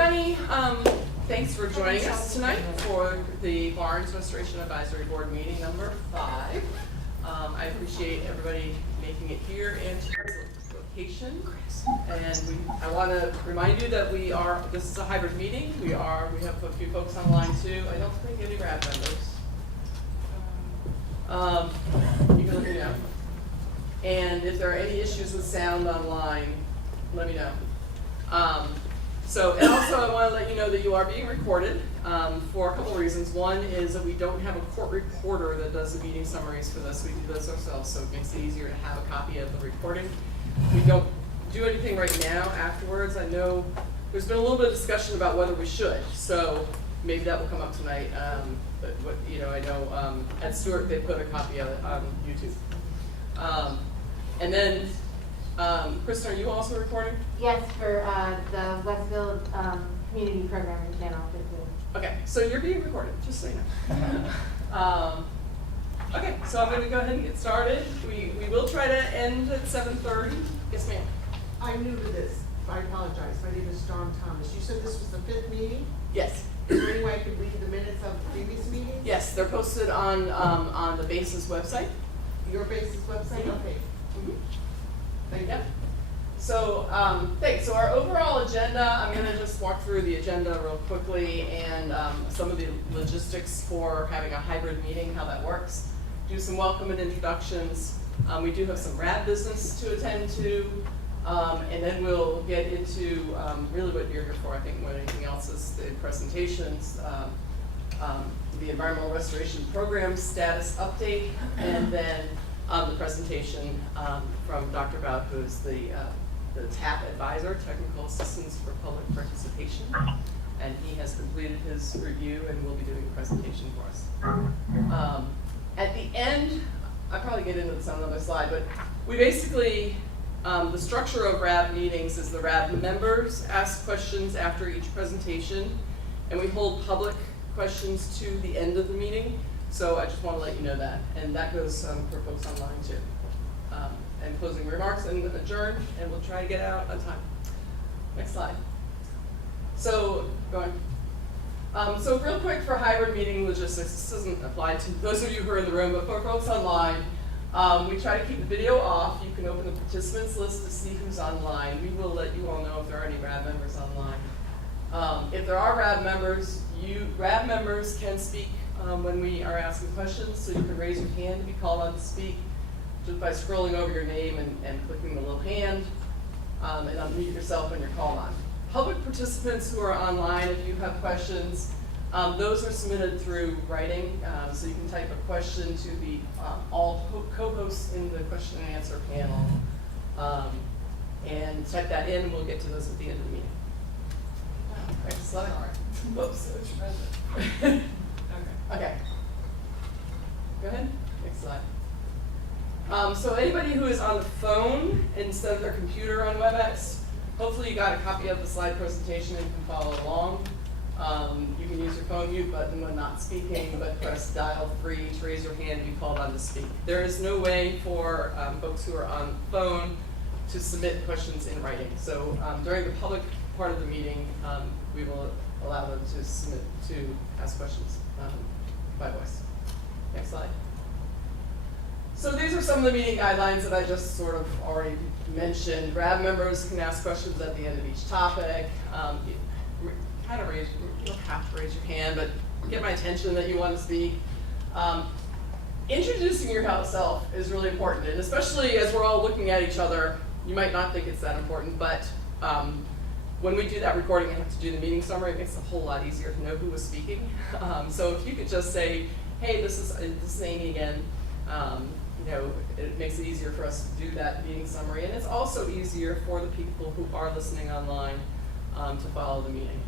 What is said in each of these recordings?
everybody. Thanks for joining us tonight for the Barnes Restoration Advisory Board meeting number 5. I appreciate everybody making it here and to our location. And I want to remind you that this is a hybrid meeting. We have a few folks online too. I don't think any RAB members. You can let me know. And if there are any issues with sound online, let me know. And also I want to let you know that you are being recorded for a couple of reasons. One is that we don't have a court reporter that does the meeting summaries for this. We do this ourselves, so it makes it easier to have a copy of the recording. We don't do anything right now afterwards. I know there's been a little bit of discussion about whether we should, so maybe that will come up tonight. But I know at Stewart they put a copy of it on YouTube. And then, Kristen, are you also recording? Yes, for the Westfield Community Programming Channel. Okay, so you're being recorded, just so you know. Okay, so I'm going to go ahead and get started. We will try to end at 7:30. Yes, ma'am. I'm new to this. I apologize. My name is Dawn Thomas. You said this was the 5th meeting? Yes. Is there any way I could read the minutes of the previous meetings? Yes, they're posted on the BASES website. Your BASES website? Okay. Thank you. Yep. So thanks. So our overall agenda, I'm going to just walk through the agenda real quickly and some of the logistics for having a hybrid meeting, how that works. Do some welcome and introductions. We do have some RAB business to attend to, and then we'll get into really what you're here for. I think more than anything else is the presentations, the Environmental Restoration Program status update, and then the presentation from Dr. Boutt, who is the TAP advisor, Technical Assistance for Public Participation, and he has completed his review and will be doing a presentation for us. At the end, I'll probably get into this on another slide, but we basically, the structure of RAB meetings is the RAB members ask questions after each presentation, and we hold public questions to the end of the meeting. So I just want to let you know that, and that goes for folks online too. And closing remarks and adjourn, and we'll try to get out on time. Next slide. So, going. So real quick for hybrid meeting logistics, this doesn't apply to those of you who are in the room, but for folks online, we try to keep the video off. You can open the participants list to see who's online. We will let you all know if there are any RAB members online. If there are RAB members, RAB members can speak when we are asking questions, so you can raise your hand to be called on to speak just by scrolling over your name and clicking the little hand, and unmute yourself when you're called on. Public participants who are online, if you have questions, those are submitted through writing, so you can type a question to the all co-hosts in the question and answer panel, and type that in, and we'll get to those at the end of the meeting. Next slide. Whoops. Okay. Go ahead. Next slide. So anybody who is on the phone instead of their computer on WebEx, hopefully you got a copy of the slide presentation and you can follow along. You can use your phone mute button when not speaking, but press dial 3 to raise your hand and be called on to speak. There is no way for folks who are on the phone to submit questions in writing. So during the public part of the meeting, we will allow them to ask questions by voice. Next slide. So these are some of the meeting guidelines that I just sort of already mentioned. RAB members can ask questions at the end of each topic. You don't have to raise your hand, but get my attention that you want to speak. Introducing yourself is really important, and especially as we're all looking at each other, you might not think it's that important, but when we do that recording and have to do the meeting summary, it makes it a whole lot easier to know who was speaking. So if you could just say, hey, this is Amy again, it makes it easier for us to do that meeting summary, and it's also easier for the people who are listening online to follow the meeting.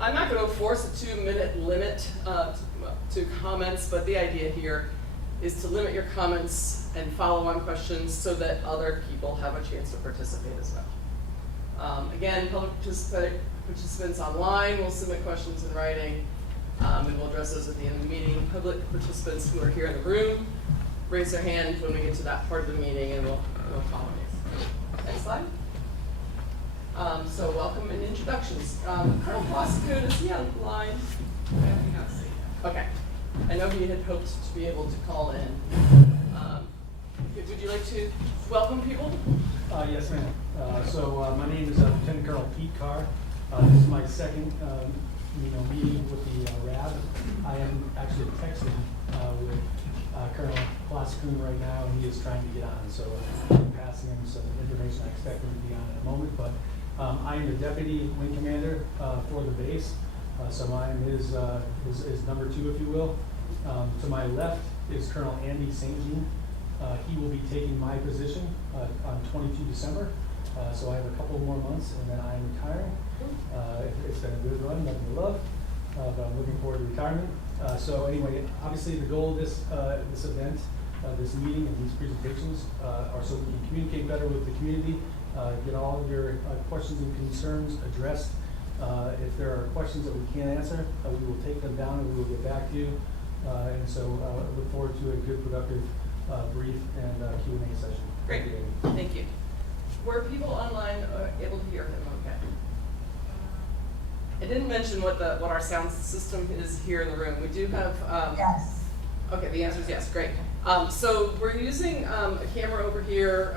I'm not going to force a 2-minute limit to comments, but the idea here is to limit your comments and follow-on questions so that other people have a chance to participate as well. Again, public participants online will submit questions in writing, and we'll address those at the end of the meeting. Public participants who are here in the room, raise their hand when we get to that part of the meeting, and we'll call on you. Next slide. So welcome and introductions. Colonel Ploskun, is he online? Okay. I know he had hoped to be able to call in. Would you like to welcome people? Yes, ma'am. My name is Lieutenant Colonel Pete Carr. This is my second meeting with the RAB. I am actually texting with Colonel Ploskun right now, and he is trying to get on. So I'm passing him some information. I expect him to be on in a moment. But I am the Deputy Wing Commander for the base. So I am his number 2, if you will. To my left is Colonel Andy St. Jean. He will be taking my position on 22 December. So I have a couple more months, and then I am retiring. It's been a good run, nothing to love, but I'm looking forward to retirement. So anyway, obviously the goal of this event, this meeting, and these presentations are so we can communicate better with the community, get all of your questions and concerns addressed. If there are questions that we can't answer, we will take them down and we will get back to you. And so I look forward to a good, productive brief and Q&A session. Great, thank you. Were people online able to hear him okay? I didn't mention what our sound system is here in the room. We do have, Yes. Okay, the answer is yes, great. So we're using a camera over here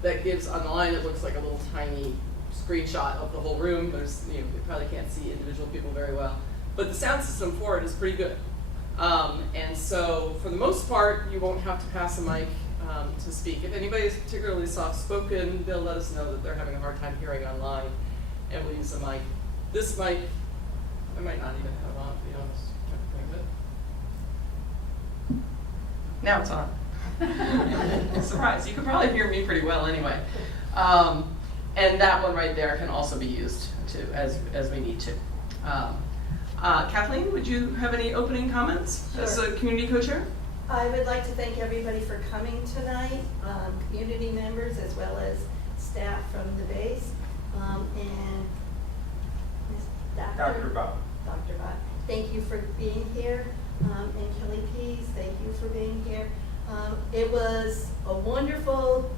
that gives online, it looks like a little tiny screenshot of the whole room. There's, you probably can't see individual people very well, but the sound system for it is pretty good. And so for the most part, you won't have to pass a mic to speak. If anybody is particularly soft-spoken, they'll let us know that they're having a hard time hearing online, and we'll use a mic. This mic, I might not even have on, to be honest. Now it's on. Surprise, you can probably hear me pretty well anyway. And that one right there can also be used too, as we need to. Kathleen, would you have any opening comments as a community co-chair? I would like to thank everybody for coming tonight, community members as well as staff from the base, and Dr. Boutt. Dr. Boutt, thank you for being here, and Kelly Pease, thank you for being here. It was a wonderful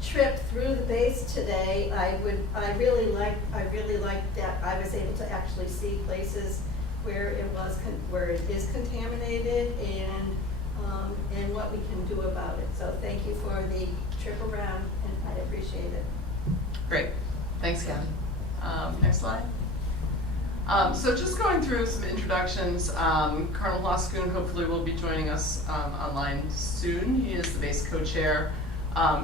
trip through the base today. I really liked that I was able to actually see places where it is contaminated and what we can do about it. So thank you for the trip around, and I appreciate it. Great, thanks, Kathy. Next slide. So just going through some introductions, Colonel Ploskun hopefully will be joining us online soon. He is the base co-chair.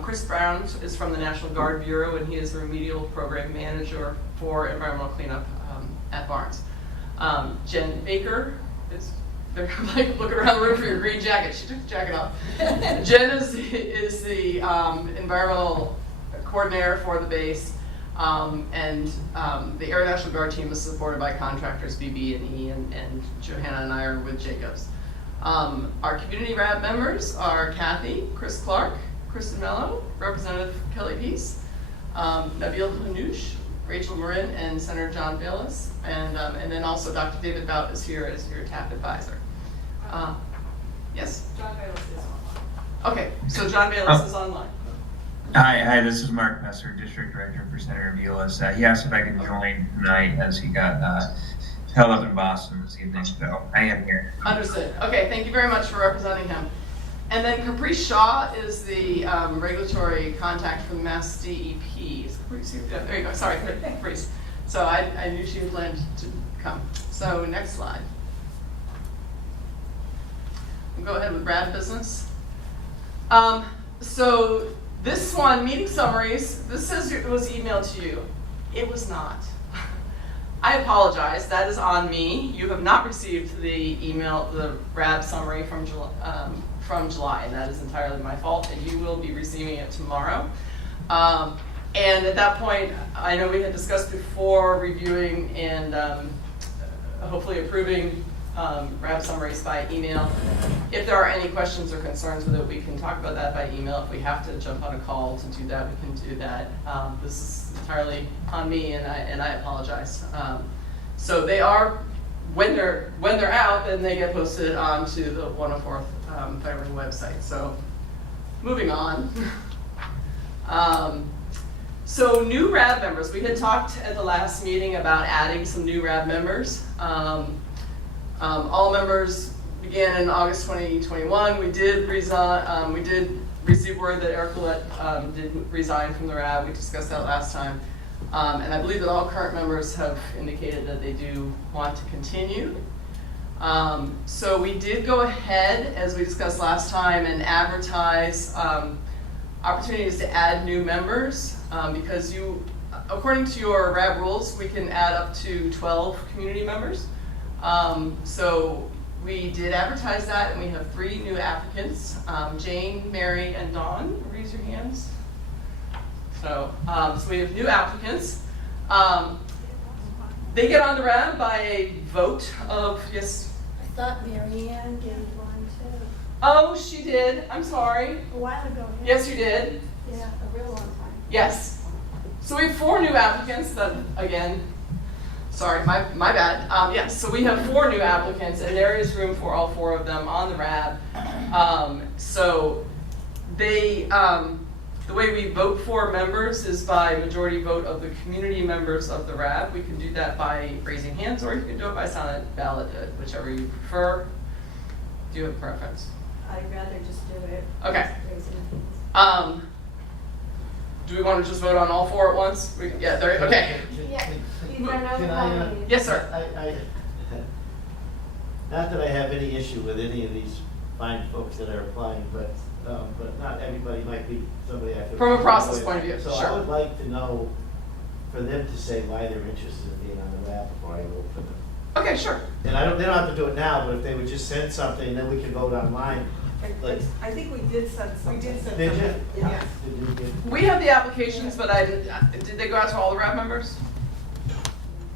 Chris Brown is from the National Guard Bureau, and he is the remedial program manager for environmental cleanup at Barnes. Jen Baker is, they're like looking around the room for your green jacket. She took the jacket off. Jen is the environmental coordinator for the base, and the Air National Guard team is supported by contractors BB&E, and Johanna and I are with Jacobs. Our community RAB members are Kathy, Chris Clark, Kristen Mello, Representative Kelly Pease, Nabil Hanoush, Rachel Marin, and Senator John Bayless, and then also Dr. David Boutt is here as your TAP advisor. Yes? John Bayless is online. Okay, so John Bayless is online. Hi, this is Mark Messer, District Director for Senator Bayless. He asked if I could join tonight as he got held up in Boston this evening, so I am here. Understood. Okay, thank you very much for representing him. And then Caprice Shaw is the regulatory contact for the Mass DEP. Is Caprice here? Yeah, there you go. Sorry, Caprice. So I knew she had planned to come. So next slide. We'll go ahead with RAB business. So this one, meeting summaries, this says it was emailed to you. It was not. I apologize, that is on me. You have not received the email, the RAB summary from July, and that is entirely my fault, and you will be receiving it tomorrow. And at that point, I know we had discussed before reviewing and hopefully approving RAB summaries by email. If there are any questions or concerns with it, we can talk about that by email. If we have to jump on a call to do that, we can do that. This is entirely on me, and I apologize. So they are, when they're out, then they get posted onto the 104th Fireman website. So moving on. So new RAB members, we had talked at the last meeting about adding some new RAB members. All members began in August 2021. We did resign. We did receive word that Eric Willett did resign from the RAB. We discussed that last time. And I believe that all current members have indicated that they do want to continue. So we did go ahead, as we discussed last time, and advertise opportunities to add new members because according to your RAB rules, we can add up to 12 community members. So we did advertise that, and we have 3 new applicants, Jane, Mary, and Dawn. Raise your hands. So we have new applicants. They get on the RAB by a vote of, yes? I thought Mary Ann gave one too. Oh, she did. I'm sorry. A while ago. Yes, you did. Yeah, a real long time. Yes. So we have 4 new applicants that, again, sorry, my bad. Yes, so we have 4 new applicants, and there is room for all 4 of them on the RAB. So they, the way we vote for members is by majority vote of the community members of the RAB. We can do that by raising hands, or you can do it by silent ballot, whichever you prefer. Do you have a preference? I'd rather just do it. Okay. Raising hands. Do we want to just vote on all 4 at once? Yeah, there, okay. Yeah, these are no Can I, nominees. Yes, sir. Not that I have any issue with any of these fine folks that are applying, but not everybody might be somebody I feel. From a process point of view, So sure. I would like to know, for them to say why they're interested in being on the RAB before I vote for them. Okay, sure. And they don't have to do it now, but if they would just send something, then we can vote online. Like, I think we did send something. We did send did something. you? Yes. Did you get? We have the applications, but did they go out to all the RAB members?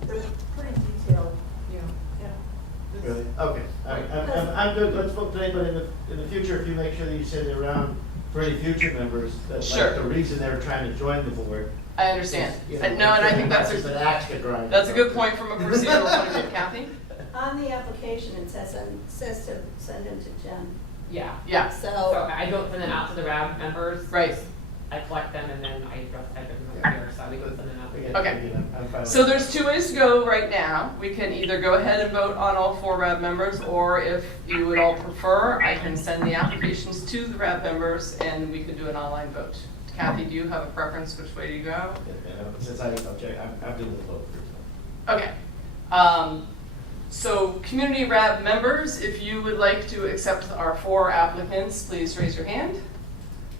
They're pretty detailed, yeah. Really? Okay, I'm good, let's vote today, but in the future, if you make sure that you send it around for any future members, that's Sure. like the reason they're trying to join the board. I understand. You know, And no, and I think that's just an axe to grind. that's a good point from a procedural point of view. Kathy? On the application, it says to send them to Jen. Yeah. Yeah. So So, I don't send it out to the RAB members. Right. I collect them and then I address everyone over here, so we go send them out. Okay. I'm fine with So it. there's 2 ways to go right now. We can either go ahead and vote on all 4 RAB members, or if you would all prefer, I can send the applications to the RAB members and we can do an online vote. Kathy, do you have a preference which way do you go? Since I object, I'm good with vote for it. Okay. So community RAB members, if you would like to accept our 4 applicants, please raise your hand.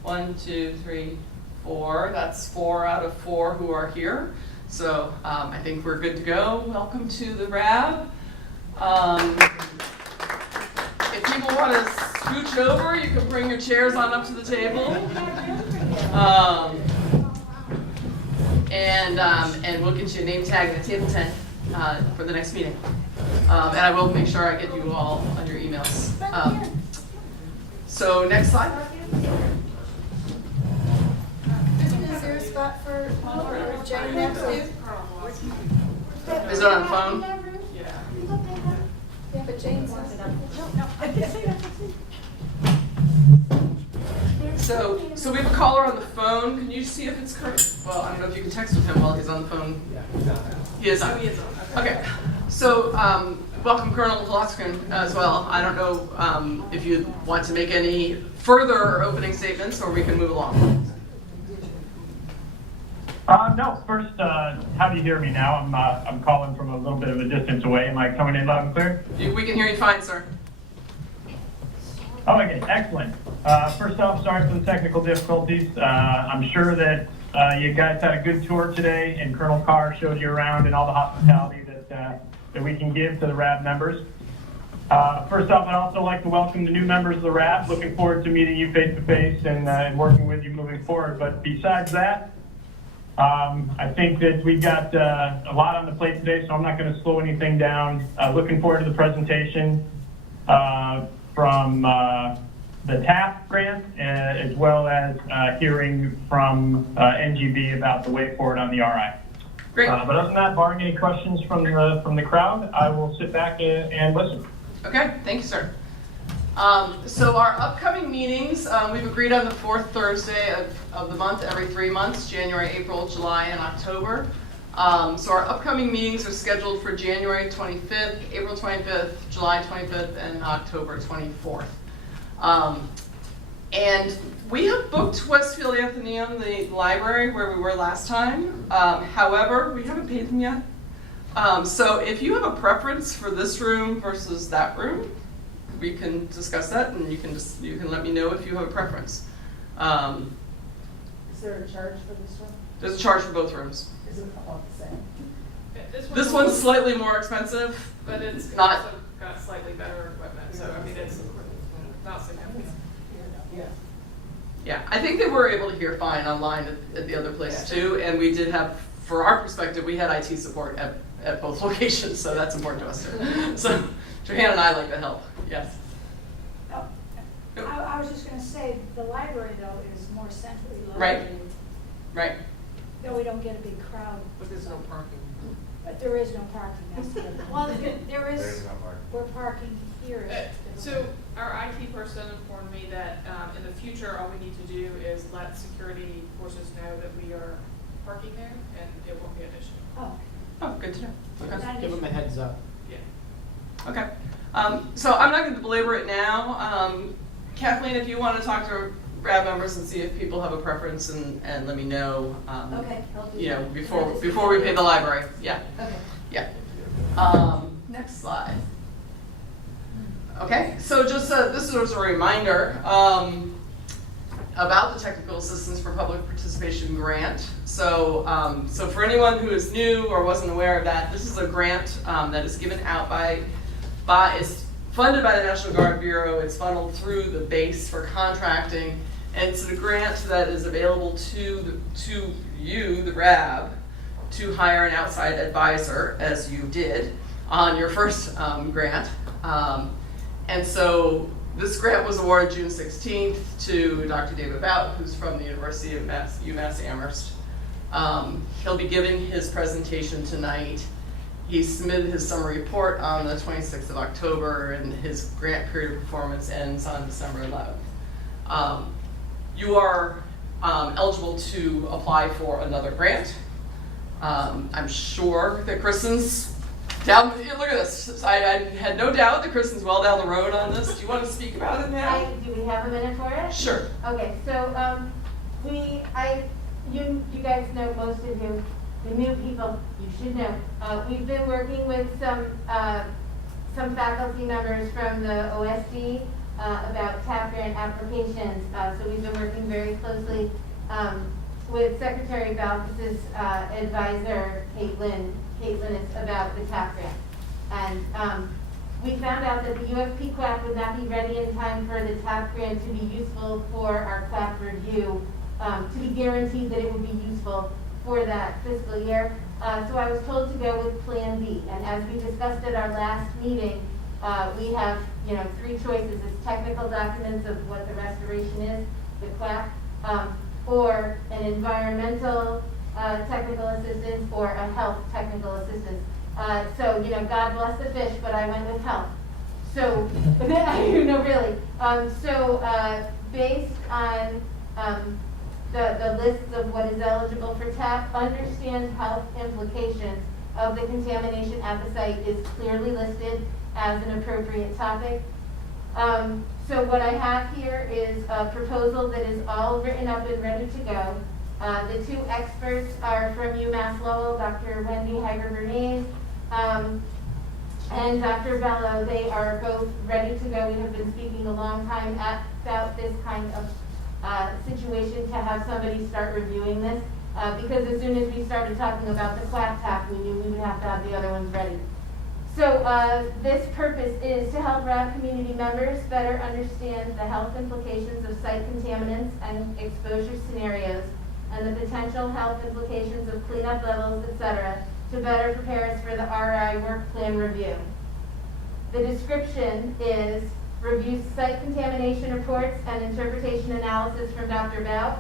1, 2, 3, 4. That's 4 out of 4 who are here. So I think we're good to go. Welcome to the RAB. If people want to scooch over, you can bring your chairs on up to the table. And we'll get you a name tag at table 10 for the next meeting. And I will make sure I get you all on your emails. So next slide. is there a spot for Jen next to? Is it on phone? Yeah, but Jane's not. So we have a caller on the phone. Can you see if it's correct? Well, I don't know if you can text with him while he's on the phone. Yeah, he's on that. He is on. Okay. So welcome Colonel Voloskrin as well. I don't know if you want to make any further opening statements, or we can move along. No. First, how do you hear me now? I'm calling from a little bit of a distance away. Am I coming in loud and clear? We can hear you fine, sir. Oh, okay, excellent. First off, sorry for the technical difficulties. I'm sure that you guys had a good tour today, and Colonel Carr showed you around and all the hospitality that we can give to the RAB members. First off, I'd also like to welcome the new members of the RAB. Looking forward to meeting you face to face and working with you moving forward. But besides that, I think that we've got a lot on the plate today, so I'm not going to slow anything down. Looking forward to the presentation from the TAP grant, as well as hearing from NGB about the way forward on the RI. Great. But other than that, barring any questions from the crowd, I will sit back and listen. Okay, thank you, sir. So our upcoming meetings, we've agreed on the fourth Thursday of the month, every 3 months, January, April, July, and October. So our upcoming meetings are scheduled for January 25th, April 25th, July 25th, and October 24th. And we have booked Westfield Atheneum, the library, where we were last time. However, we haven't paid them yet. So if you have a preference for this room versus that room, we can discuss that, and you can let me know if you have a preference. Is there a charge for this one? There's a charge for both rooms. Is it about the same? This one's slightly more expensive, But it's not. also got slightly better equipment, so I mean, it's not significant. Yeah. Yeah, I think they were able to hear fine online at the other place too, and we did have, for our perspective, we had IT support at both locations, so that's important to us too. So Johanna and I like the help. Yes. Oh, I was just gonna say, the library though is more centrally located. Right. Right. Though we don't get a big crowd, But there's no parking. but there is no parking, that's the other. Well, there is, we're parking here. So our IT person informed me that in the future, all we need to do is let security forces know that we are parking there, and it won't be an issue. Oh, Oh, good to know. Okay. not an Give them a issue. heads up. Yeah. Okay. So I'm not going to belabor it now. Kathleen, if you want to talk to RAB members and see if people have a preference, and let me know. Okay, I'll do You know, that. before we pay the library. Yeah. Okay. Yeah. Next slide. Okay, so just this is a reminder about the Technical Assistance for Public Participation Grant. So, so for anyone who is new or wasn't aware of that, this is a grant that is given out it's funded by the National Guard Bureau. It's funneled through the base for contracting, and it's a grant that is available to you, the RAB, to hire an outside advisor, as you did on your first grant. And so this grant was awarded June 16th to Dr. David Boutt, who's from the University of UMass Amherst. He'll be giving his presentation tonight. He submitted his summary report on the 26th of October, and his grant period of performance ends on December 11th. You are eligible to apply for another grant. I'm sure that Kristen's down, look at this. I had no doubt that Kristen's well down the road on this. Do you want to speak about it now? Do we have a minute for it? Sure. Okay, so, you guys know, most of you, the new people, you should know. We've been working with some faculty members from the OSD about TAP grant applications. So we've been working very closely with Secretary Baltus's advisor, Caitlin is about the TAP grant. And we found out that the UFP CLAP would not be ready in time for the TAP grant to be useful for our CLAP review, to be guaranteed that it would be useful for that fiscal year. So I was told to go with Plan B. And as we discussed at our last meeting, we have, 3 choices. It's technical documents of what the restoration is, the CLAP, or an environmental technical assistance, or a health technical assistance. So, God bless the fish, but I went with health. So, no, really. Based on the lists of what is eligible for TAP, understand health implications of the contamination at the site is clearly listed as an appropriate topic. So what I have here is a proposal that is all written up and ready to go. The 2 experts are from UMass Lowell, Dr. Wendy Heiger-Bernays, and Dr. Bello. They are both ready to go. We have been speaking a long time about this kind of situation, to have somebody start reviewing this, because as soon as we started talking about the CLAP TAP, we knew we would have to have the other ones ready. So this purpose is to help RAB community members better understand the health implications of site contaminants and exposure scenarios, and the potential health implications of cleanup levels, etc., to better prepare us for the RI work plan review. The description is: review site contamination reports and interpretation analysis from Dr. Boutt,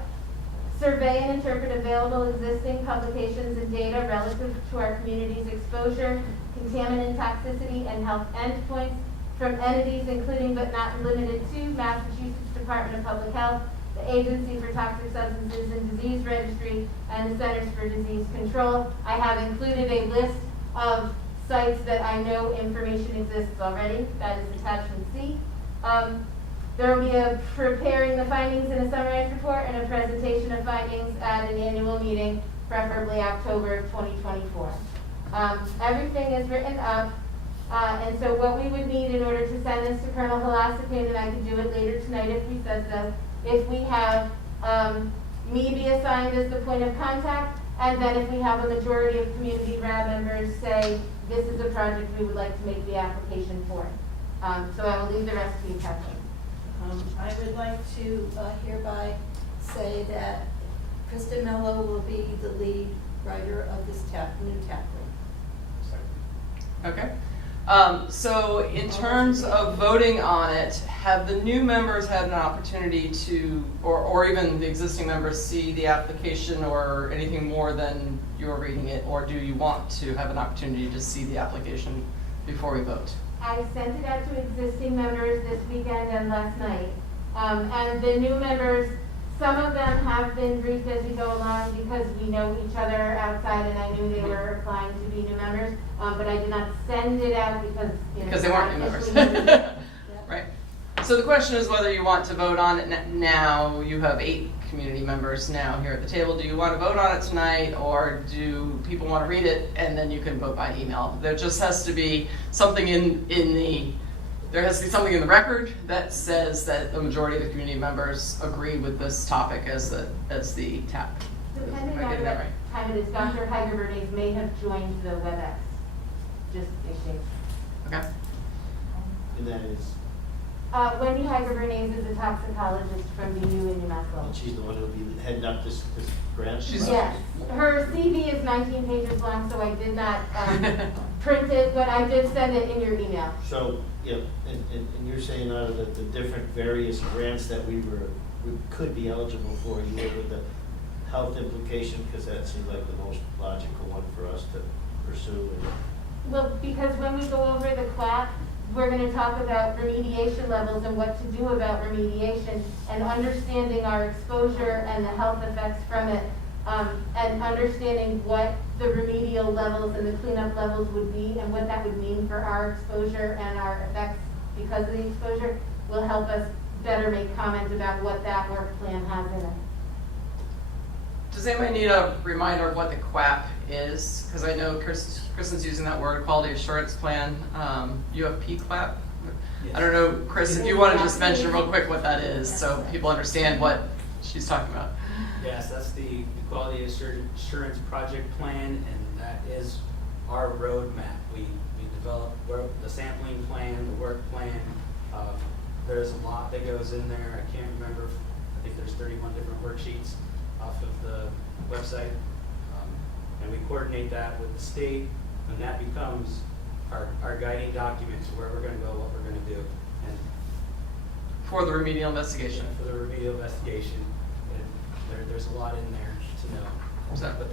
survey and interpret available existing publications and data relative to our community's exposure, contaminant toxicity, and health endpoints, from entities including but not limited to Massachusetts Department of Public Health, the Agency for Toxic Substances and Disease Registry, and the Centers for Disease Control. I have included a list of sites that I know information exists already. That is attachment C. There will be a preparing the findings in a summarized report and a presentation of findings at an annual meeting, preferably October of 2024. Everything is written up, and so what we would need in order to send this to Colonel Halasapin, and I could do it later tonight if we said so, if we have me be assigned as the point of contact, and then if we have a majority of community RAB members say, this is a project we would like to make the application for. So I will leave the rest to you, Kathleen. I would like to hereby say that Kristen Mello will be the lead writer of this new tap plan. Okay. So in terms of voting on it, have the new members had an opportunity to, or even the existing members, see the application or anything more than you're reading it, or do you want to have an opportunity to see the application before we vote? I sent it out to existing members this weekend and last night. And the new members, some of them have been briefed as we go along because we know each other outside and I knew they were applying to be new members. But I did not send it out because, Because they weren't new members. Right. So the question is whether you want to vote on it now. You have 8 community members now here at the table. Do you want to vote on it tonight, or do people want to read it and then you can vote by email? There just has to be something there has to be something in the record that says that the majority of the community members agree with this topic as the TAP. Depending Am I on getting that what right? time it is, Dr. Heigerbernes may have joined the WebEx, just in case. Okay. And that is, Wendy Heigerbernes is a toxicologist from BU in New Mexico. and she's the one who'll be heading up this grant. Yes, her CV is 19 pages long, so I did not print it, but I did send it in your email. So, yeah, and you're saying out of the different various grants that we could be eligible for, you went with the health implication, because that seemed like the most logical one for us to pursue. Well, because when we go over the CLAP, we're going to talk about remediation levels and what to do about remediation, and understanding our exposure and the health effects from it, and understanding what the remedial levels and the cleanup levels would be and what that would mean for our exposure and our effects because of the exposure will help us better make comments about what that work plan has in it. Does anybody need a reminder of what the QAP is? Because I know Kristen's using that word, Quality Assurance Plan. You have PQAP? I don't know, Chris, if you want to just mention real quick what that is so people understand what she's talking about. Yes, that's the Quality Assurance Project Plan, and that is our roadmap. We develop the sampling plan, the work plan. There's a lot that goes in there. I can't remember, I think there's 31 different worksheets off of the website. And we coordinate that with the state, and that becomes our guiding documents, where we're going to go, what we're going to do. And For the remedial investigation. for the remedial investigation, and there's a lot in there to know. But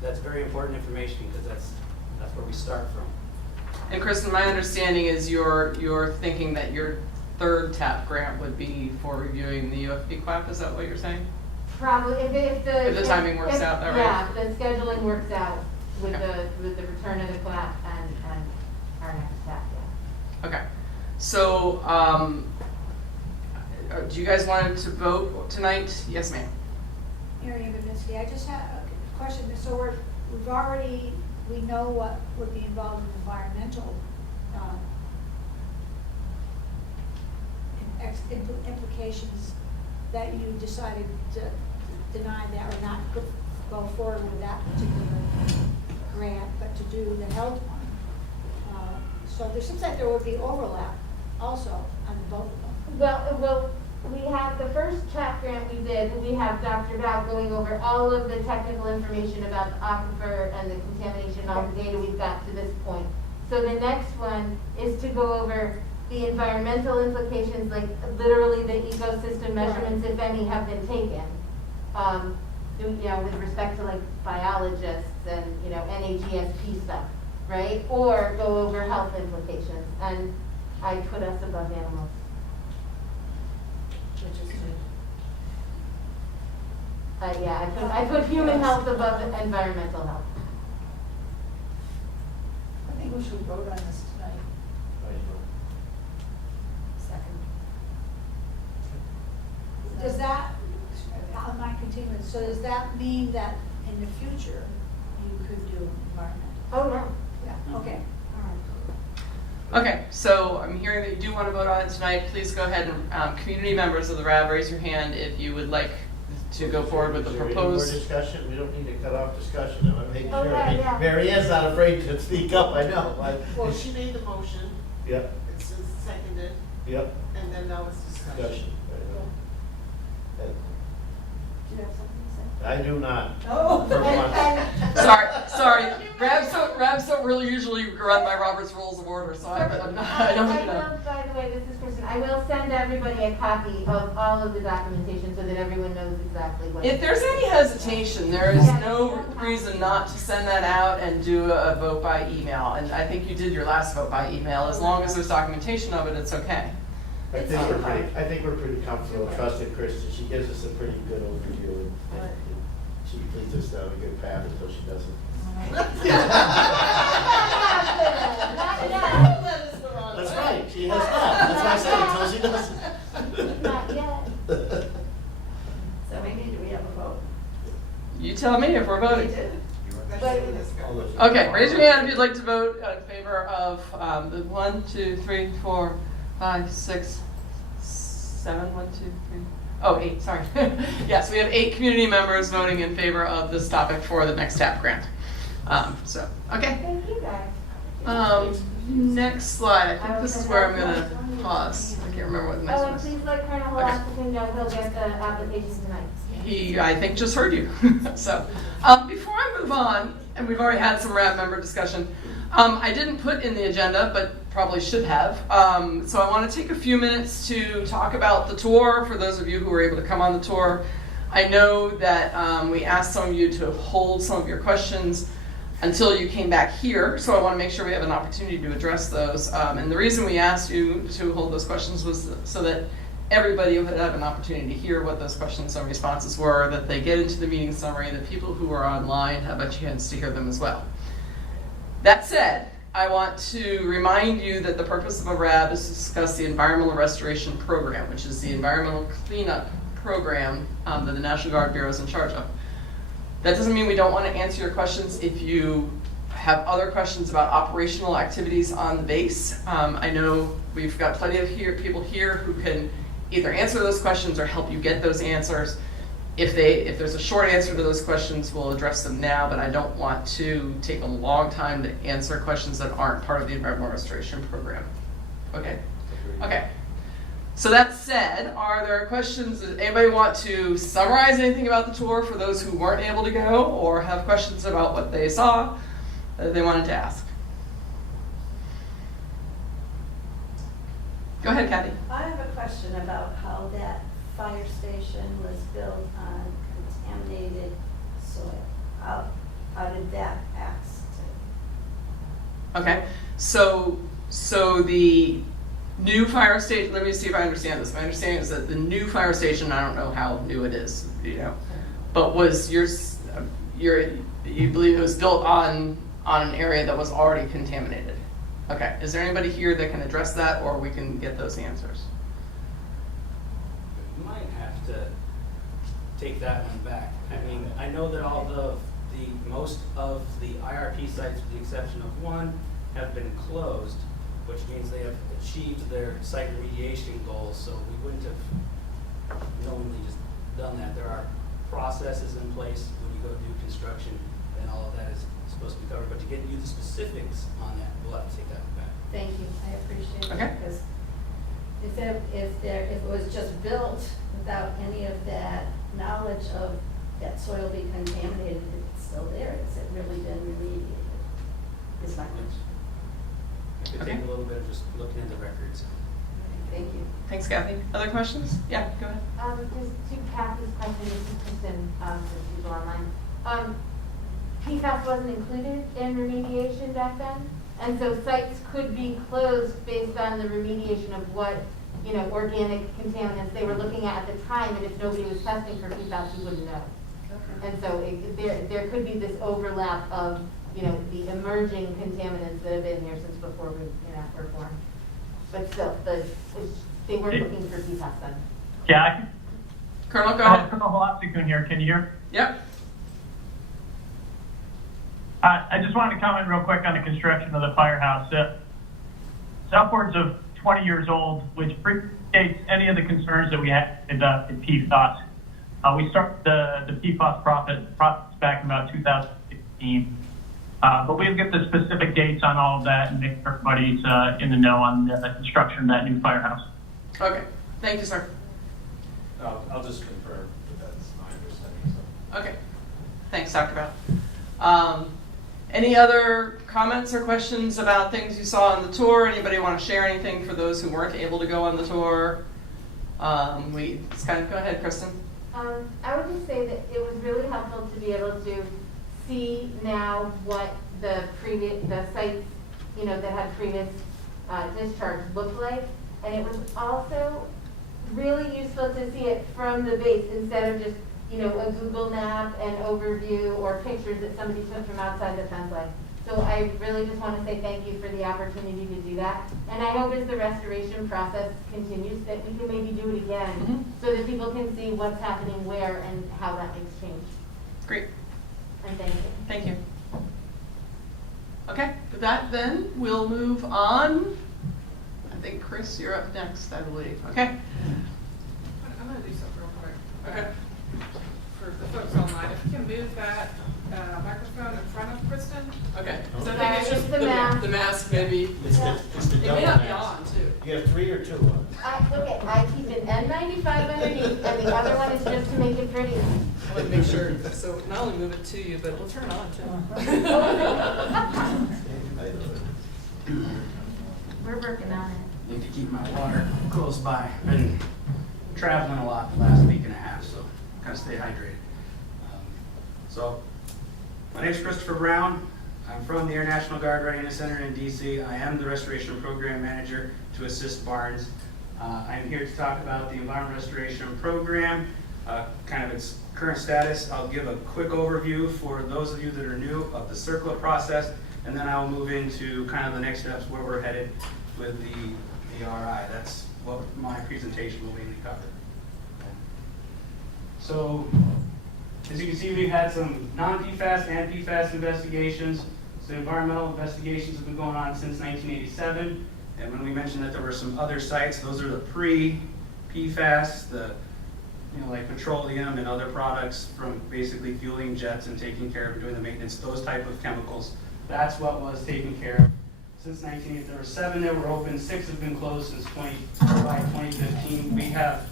that's very important information, because that's where we start from. And Kristen, my understanding is you're thinking that your third TAP grant would be for reviewing the UFP QAP, is that what you're saying? Probably, if the timing works out, that right? Yeah, if the scheduling works out with Okay. the return of the class and our next step, yeah. Okay. So, do you guys want to vote tonight? Yes, ma'am. Mary Babinski, I just have a question. So we know what would be involved in environmental implications, that you decided to deny that or not go forward with that particular grant, but to do the health one. So there seems like there would be overlap also on both of them. Well, we have the first TAP grant we did, we have Dr. Boutt going over all of the technical information about the aquifer and the contamination, all the data we've got to this point. So the next one is to go over the environmental implications, like literally the ecosystem measurements, if any, have been taken. With respect to like biologists and, NAGSP stuff, right? Or go over health implications. And I put us above animals. Which is good. Yeah, I put human health above environmental health. I think we should vote on this tonight. Second. Does that, I might continue, so does that mean that in the future you could do environmental? Oh, no. Yeah, okay, all right. Okay, so I'm hearing that you do want to vote on it tonight. Please go ahead and, community members of the RAB, raise your hand if you would like to go forward with the Is there any proposed. more discussion? We don't need to cut off discussion, I want to make sure. Okay, yeah. Mary Ann's not afraid to speak up, I know. Well, she made the motion, Yep, it's seconded, yep, and then now it's discussion. discussion. Do you have something to say? I do not. Oh. For once. Sorry. RABs don't really usually run by Robert's Rules of Order, so I don't I know. will, by the way, this is Kristen, I will send everybody a copy of all of the documentation so that everyone knows exactly what. If there's any hesitation, there is no reason not to send that out and do a vote by email. And I think you did your last vote by email. As long as there's documentation of it, it's okay. I think we're pretty comfortable trusting Kristen. She gives us a pretty good overview, and she leads us down a good path until she doesn't. Not yet. That's right, she has not. That's why I said until she doesn't. Not yet. So Amy, do we have a vote? You tell me if we're We voting. did. All those- Okay, raise your hand if you'd like to vote in favor of the 1, 2, 3, 4, 5, 6, 7, 1, 2, 3. Oh, 8, sorry. Yes, we have 8 community members voting in favor of this topic for the next TAP grant. Okay. Thank you, guys. Next slide. I think this is where I'm gonna pause. I can't remember what the next Oh, one and is. please let Colonel Holastican know he'll get the application tonight. He, I think, just heard you. So, before I move on, and we've already had some RAB member discussion, I didn't put in the agenda, but probably should have. So I want to take a few minutes to talk about the tour for those of you who were able to come on the tour. I know that we asked some of you to hold some of your questions until you came back here, so I want to make sure we have an opportunity to address those. And the reason we asked you to hold those questions was so that everybody would have an opportunity to hear what those questions and responses were, that they get into the meeting summary, that people who are online have a chance to hear them as well. That said, I want to remind you that the purpose of a RAB is to discuss the Environmental Restoration Program, which is the environmental cleanup program that the National Guard Bureau is in charge of. That doesn't mean we don't want to answer your questions if you have other questions about operational activities on the base. I know we've got plenty of people here who can either answer those questions or help you get those answers. If there's a short answer to those questions, we'll address them now, but I don't want to take a long time to answer questions that aren't part of the Environmental Restoration Program. Okay? Okay. So that said, are there questions? Does anybody want to summarize anything about the tour for those who weren't able to go, or have questions about what they saw that they wanted to ask? Go ahead, Kathy. I have a question about how that fire station was built on contaminated soil. How did that pass to? Okay, so the new fire station, let me see if I understand this. My understanding is that the new fire station, I don't know how new it is, but was you believe it was built on an area that was already contaminated? Okay, is there anybody here that can address that, or we can get those answers? You might have to take that one back. I mean, I know that all the most of the IRP sites, with the exception of one, have been closed, which means they have achieved their site remediation goals, so we wouldn't have knowingly just done that. There are processes in place when you go do construction, and all of that is supposed to be covered, but to get you the specifics on that, we'll have to take that one back. Thank you, I appreciate it. Okay. Because if it was just built without any of that knowledge of that soil being contaminated, it's still there, has it really been remediated? Is my question. It could Okay. take a little bit of just looking at the records. Thank you. Thanks, Kathy. Other questions? Yeah, go ahead. Just to Kathy's question, this is Kristen, since she's online. PFAS wasn't included in remediation back then, And so sites could be closed based on the remediation of what, you know, organic contaminants they were looking at the time, and if nobody was testing for PFAS, you wouldn't know. And so there could be this overlap of, you know, the emerging contaminants that have been here since before we, you know, were formed. But still, they weren't looking for PFAS then. Yeah. Colonel, go ahead. Colonel Holopsikun here. Can you hear? Yep. I just wanted to comment real quick on the construction of the firehouse. It's upwards of 20 years old, which predates any of the concerns that we had in PFAS. We started the PFAS process back in about 2016. But we'll get the specific dates on all of that and make sure everybody's in the know on the construction of that new firehouse. Okay, thank you, sir. I'll just confirm that that's my understanding. So. Okay, thanks, Dr. Boutt. Any other comments or questions about things you saw on the tour? Anybody want to share anything for those who weren't able to go on the tour? Go ahead, Kristen. I would just say that it was really helpful to be able to see now what the sites, you know, that had previous discharge looked like, and it was also really useful to see it from the base instead of just, you know, a Google map and overview or pictures that somebody took from outside the fence line. So I really just want to say thank you for the opportunity to do that. And I hope as the restoration process continues that we can maybe do it again so that people can see what's happening where and how that makes change. Great. And thank you. Thank you. Okay, with that then, we'll move on. I think, Chris, you're up next, I believe. Okay. I'm gonna do something real quick. Okay. For the folks online, if you can move that microphone in front of Kristen. Okay. So I think it's just the mask. The mask, maybe. It's the It double may not be mask. on, too. You have 3 or 2 on. I keep an N95 underneath, and the other one is just to make it pretty. I want to make sure, so not only move it to you, but we'll turn it on, too. We're working on it. Need to keep my water close by. Been traveling a lot the last week and a half, so kind of stay hydrated. So, my name's Christopher Brown. I'm from the Air National Guard Readiness Center in DC. I am the Restoration Program Manager to assist Barnes. I'm here to talk about the Environment Restoration Program, kind of its current status. I'll give a quick overview for those of you that are new of the CERCLA process, and then I'll move into kind of the next steps where we're headed with the RI. That's what my presentation will mainly cover. So, as you can see, we've had some non-PFAS and PFAS investigations. So environmental investigations have been going on since 1987. And when we mentioned that there were some other sites, those are the pre-PFAS, like petroleum and other products from basically fueling jets and taking care of doing the maintenance, those type of chemicals. That's what was taken care of since 1980. There were 7 that were open, 6 have been closed since 2015. We have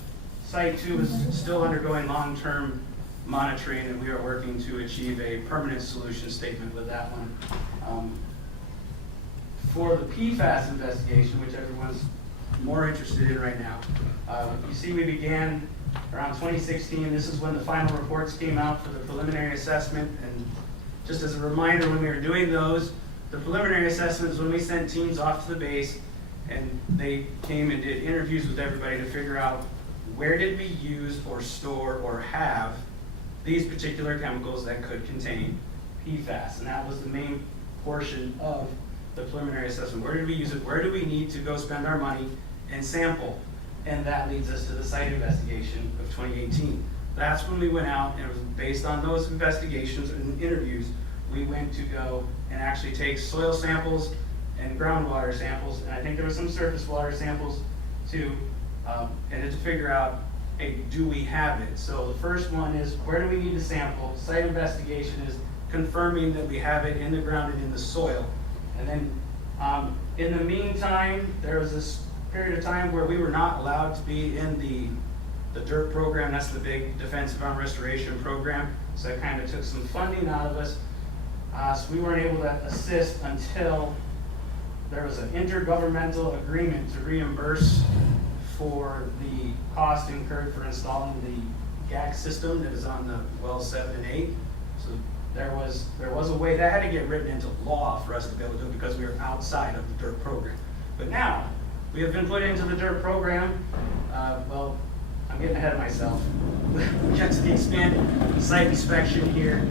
Site 2 is still undergoing long-term monitoring, and we are working to achieve a permanent solution statement with that one. For the PFAS investigation, which everyone's more interested in right now, you see we began around 2016. This is when the final reports came out for the preliminary assessment. And just as a reminder, when we were doing those, the preliminary assessments, when we sent teams off to the base, and they came and did interviews with everybody to figure out where did we use or store or have these particular chemicals that could contain PFAS. And that was the main portion of the preliminary assessment. Where did we use it? Where do we need to go spend our money and sample? And that leads us to the site investigation of 2018. That's when we went out, and it was based on those investigations and interviews, we went to go and actually take soil samples and groundwater samples, and I think there were some surface water samples too, and to figure out, hey, do we have it? So the first one is, where do we need to sample? Site investigation is confirming that we have it in the ground and in the soil. And then in the meantime, there was this period of time where we were not allowed to be in the DIRT program. That's the big Defense Environment Restoration program. So it kind of took some funding out of us. So we weren't able to assist until there was an intergovernmental agreement to reimburse for the cost incurred for installing the GAC system that is on the wells 7 and 8. So there was a way, that had to get written into law for us to be able to do it because we were outside of the DIRT program. But now, we have been put into the DIRT program. Well, I'm getting ahead of myself. We get to the expanded site inspection here.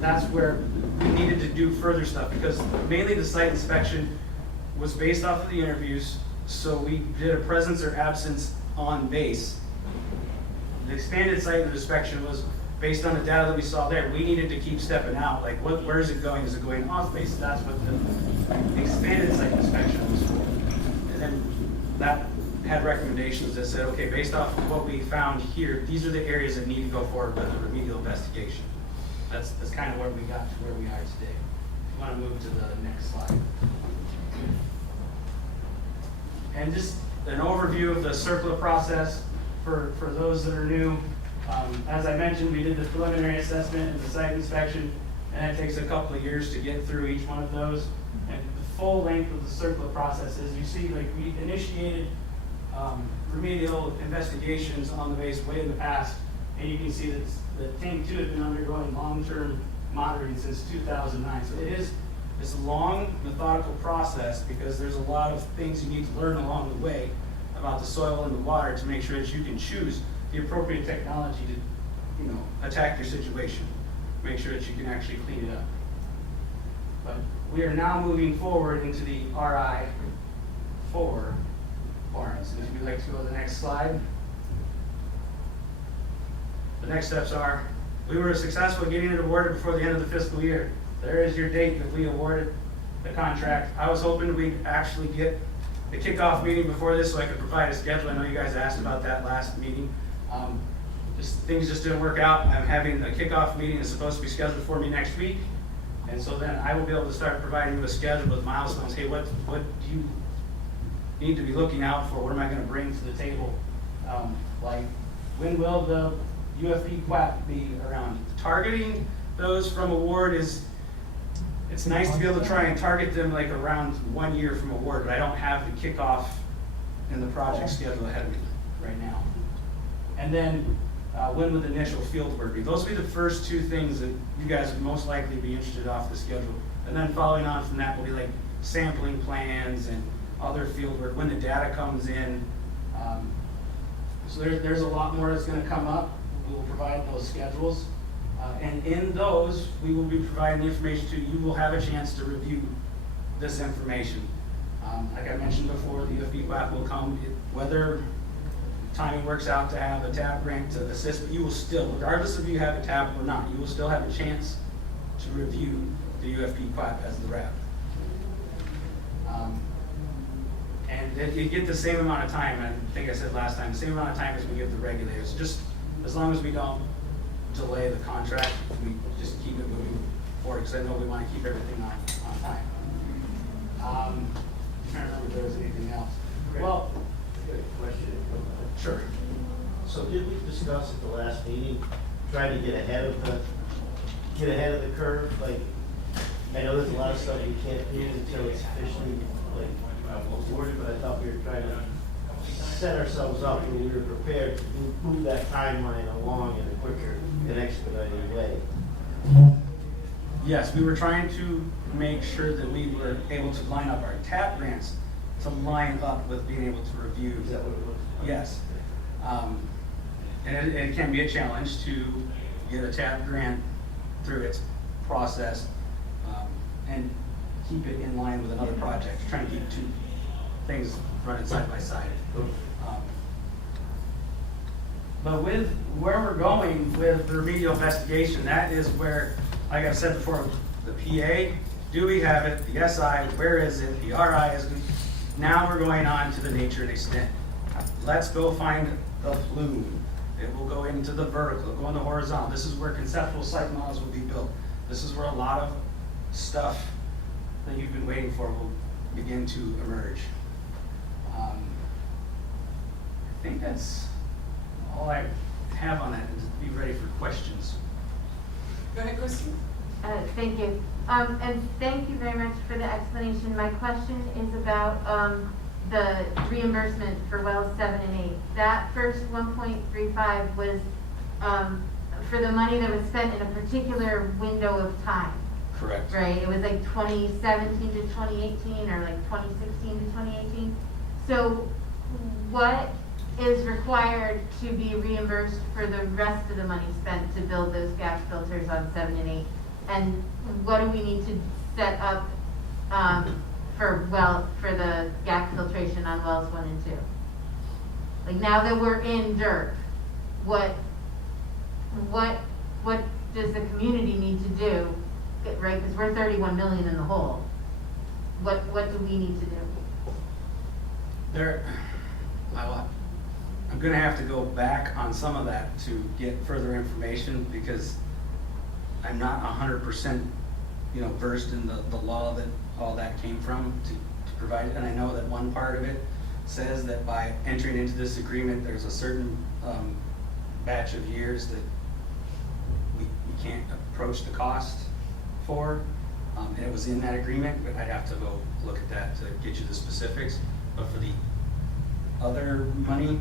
That's where we needed to do further stuff because mainly the site inspection was based off of the interviews. So we did a presence or absence on base. The expanded site inspection was based on the data that we saw there. We needed to keep stepping out. Like, where is it going? Is it going off base? That's what the expanded site inspection was for. And then that had recommendations that said, okay, based off of what we found here, these are the areas that need to go forward with a remedial investigation. That's kind of where we got to where we are today. If you want to move to the next slide. And just an overview of the CERCLA process for those that are new. As I mentioned, we did the preliminary assessment and the site inspection, and it takes a couple of years to get through each one of those. And the full length of the CERCLA process is, you see, like, we initiated remedial investigations on the base way in the past, and you can see that the tank 2 has been undergoing long-term monitoring since 2009. So it's a long, methodical process because there's a lot of things you need to learn along the way about the soil and the water to make sure that you can choose the appropriate technology to, attack your situation. Make sure that you can actually clean it up. But we are now moving forward into the RI4 forums. And if you'd like to go to the next slide. The next steps are, we were successful in getting it awarded before the end of the fiscal year. There is your date that we awarded the contract. I was hoping we'd actually get the kickoff meeting before this so I could provide a schedule. I know you guys asked about that last meeting. Things just didn't work out. I'm having a kickoff meeting that's supposed to be scheduled for me next week. And so then I will be able to start providing you a schedule with milestones. Hey, what do you need to be looking out for? What am I going to bring to the table? Like, when will the UFP QAP be around? Targeting those from award it's nice to be able to try and target them like around 1 year from award, but I don't have the kickoff in the project schedule ahead of me right now. And then when would the initial field work be? Those will be the first two things that you guys would most likely be interested off the schedule. And then following on from that will be like sampling plans and other field work when the data comes in. So there's a lot more that's going to come up. We will provide those schedules. And in those, we will be providing the information to you. You will have a chance to review this information. Like I mentioned before, the UFB QAP will come, whether timing works out to have a TAP grant to assist, but you will still, regardless if you have a TAP or not, you will still have a chance to review the UFB QAP as the RAB. And you get the same amount of time, and I think I said last time, the same amount of time as we give the regulators. Just as long as we don't delay the contract, we just keep it moving forward, because I know we want to keep everything on time. I'm trying to remember if there was anything else. Well, Good question. sure. So did we discuss at the last meeting, trying to get ahead of the curve? Like, I know there's a lot of stuff we can't do until it's officially awarded, but I thought we were trying to set ourselves up when we were prepared to move that timeline along in a quicker and expedited way. Yes, we were trying to make sure that we were able to line up our TAP grants to line up with being able to review. Is that what it was? Yes. And it can be a challenge to get a TAP grant through its process and keep it in line with another project, trying to keep two things running side by side. But with where we're going with the remedial investigation, that is where, like I've said before, the PA, do we have it? The SI, where is it? The RI is, now we're going on to the nature and extent. Let's go find the plume. It will go into the vertical, it'll go in the horizontal. This is where conceptual site models will be built. This is where a lot of stuff that you've been waiting for will begin to emerge. I think that's all I have on that, and just be ready for questions. Go ahead, Christine. Thank you. And thank you very much for the explanation. My question is about the reimbursement for wells 7 and 8. That first 1.35 was for the money that was spent in a particular window of time, Correct. right? It was like 2017 to 2018 or like 2016 to 2018. So what is required to be reimbursed for the rest of the money spent to build those gas filters on 7 and 8? And what do we need to set up for the gas filtration on wells 1 and 2? Like now that we're in dirt, what does the community need to do, right? Because we're 31 million in the hole. What do we need to do? I'm gonna have to go back on some of that to get further information because I'm not 100%, versed in the law that all that came from to provide it. And I know that one part of it says that by entering into this agreement, there's a certain batch of years that we can't approach the cost for. And it was in that agreement, but I'd have to go look at that to get you the specifics. But for the other money,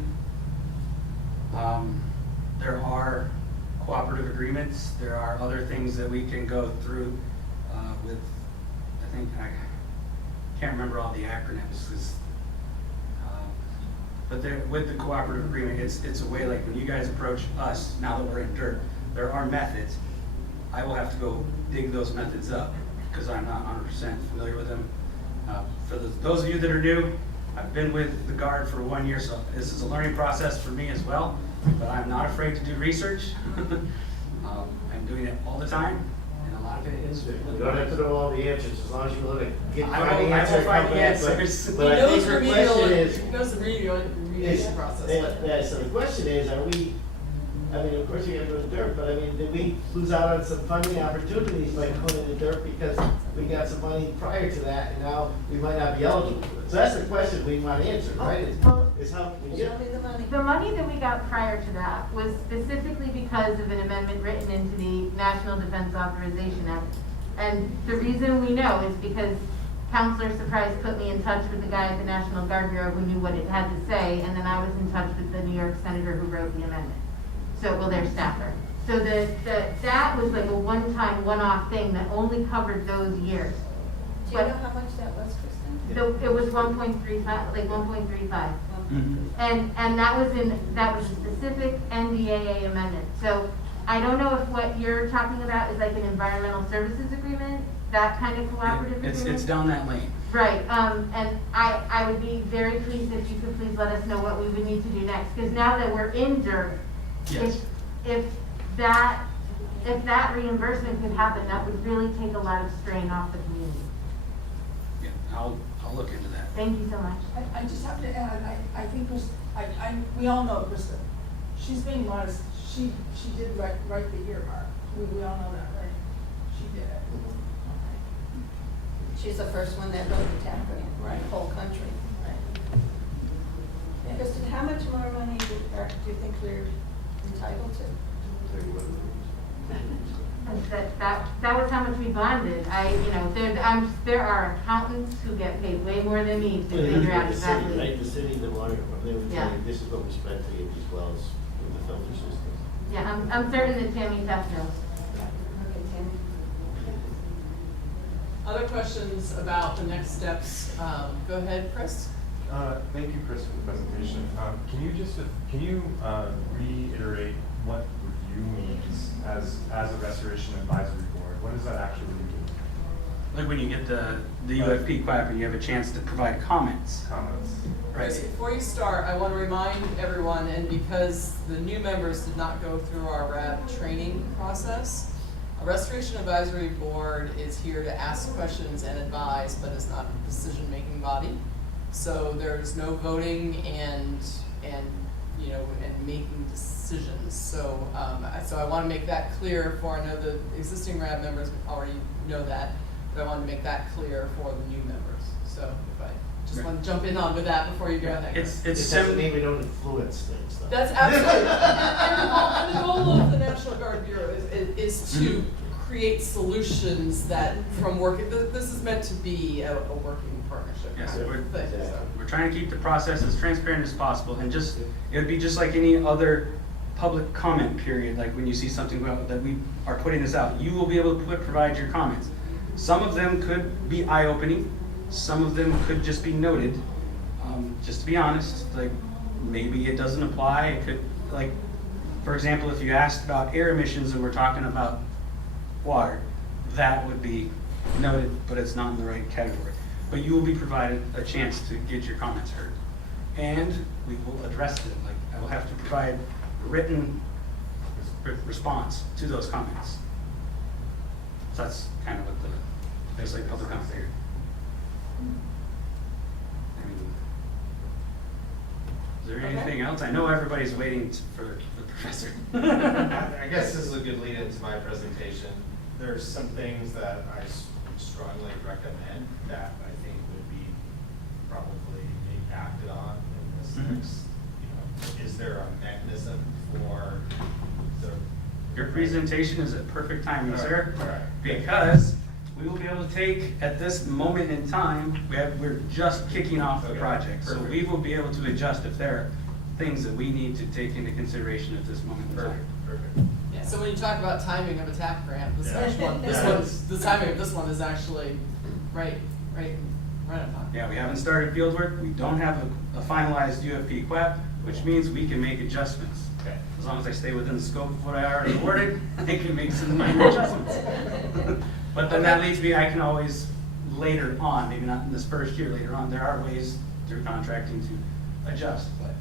there are cooperative agreements. There are other things that we can go through with, I can't remember all the acronyms, but with the cooperative agreement, it's a way like when you guys approach us, now that we're in dirt, there are methods. I will have to go dig those methods up because I'm not 100% familiar with them. For those of you that are new, I've been with the Guard for 1 year, so this is a learning process for me as well, but I'm not afraid to do research. I'm doing it all the time, and a lot of it is. You don't have to know all the answers, as long as you want to I will find the answers. But I think the question is, He knows the remediation process. so the question is, of course you're gonna go to dirt, but did we lose out on some funding opportunities by going into dirt because we got some money prior to that, and now we might not be eligible for it? So that's the question we want answered, right? Is how we Show get. me the money. The money that we got prior to that was specifically because of an amendment written into the National Defense Authorization Act. And the reason we know is because Counselor Surprise put me in touch with the guy at the National Guard Bureau who knew what it had to say, and then I was in touch with the New York senator who wrote the amendment. Their staffer. So that was like a one-time, one-off thing that only covered those years. Do you know how much that was, Kristen? It was 1.35, like 1.35. Mhm. And that was a specific NDAA amendment. So I don't know if what you're talking about is like an environmental services agreement, that kind of cooperative agreement? It's down that lane. Right, and I would be very pleased if you could please let us know what we would need to do next, because now that we're in dirt, Yes. if that reimbursement could happen, that would really take a lot of strain off the community. Yeah, I'll look into that. Thank you so much. I just have to add, I think we all know Krista. She's being modest. She did write the earmark. We all know that, right? She did it. She's the first one that wrote the TAP grant, Right. the whole country. Right. Kristen, how much more money do you think we're entitled to? That was how much we bonded. There are accountants who get paid way more than me to figure out The city, exactly. right, the city, the water, they were Yeah. telling, this is what we spent to get these wells with the filter systems. Yeah, I'm certain that Tammy Tuff knows. Okay, Tammy. Other questions about the next steps? Go ahead, Chris. Thank you, Chris, for the presentation. Can you reiterate what review means as a restoration advisory board? What does that actually mean? Like when you get the UFP quack and you have a chance to provide comments. Chris, before you start, I want to remind everyone, and because the new members did not go through our RAB training process, a Restoration Advisory Board is here to ask questions and advise, but is not a decision-making body. So there's no voting and making decisions. So I want to make that clear I know the existing RAB members already know that, but I want to make that clear for the new members. So if I just want to jump in on with that before you go ahead. It doesn't mean we don't influence things, though. That's absolutely, and the goal of the National Guard Bureau is to create solutions that from working, this is meant to be a working partnership. Yes, kind of thing, so. we're trying to keep the process as transparent as possible, and it would be just like any other public comment period, like when you see something that we are putting this out, you will be able to provide your comments. Some of them could be eye-opening, some of them could just be noted. Just to be honest, like maybe it doesn't apply. It could, like, for example, if you asked about air emissions and we're talking about water, that would be noted, but it's not in the right category. But you will be provided a chance to get your comments heard. And we will address them. Like, I will have to provide written response to those comments. So that's kind of what basically public comment period. I mean, is there anything else? I know everybody's waiting for the professor. I guess this is a good lead into my presentation. There's some things that I strongly recommend that I think would be probably acted on in this next, is there a mechanism for the... Your presentation is at perfect timing, sir. All right. Because we will be able to take, at this moment in time, we're just kicking off the project. So we will be able to adjust if there are things that we need to take into consideration at this moment in time. Perfect. Yeah, so when you talk about timing of a TAP grant, the timing of this one is actually right on time. Yeah, we haven't started field work. We don't have a finalized UFP QEP, which means we can make adjustments. Okay. As long as I stay within the scope of what I already awarded, I can make some minor adjustments. But then that leads me, I can always later on, maybe not in this first year, later on, there are ways through contracting to adjust. But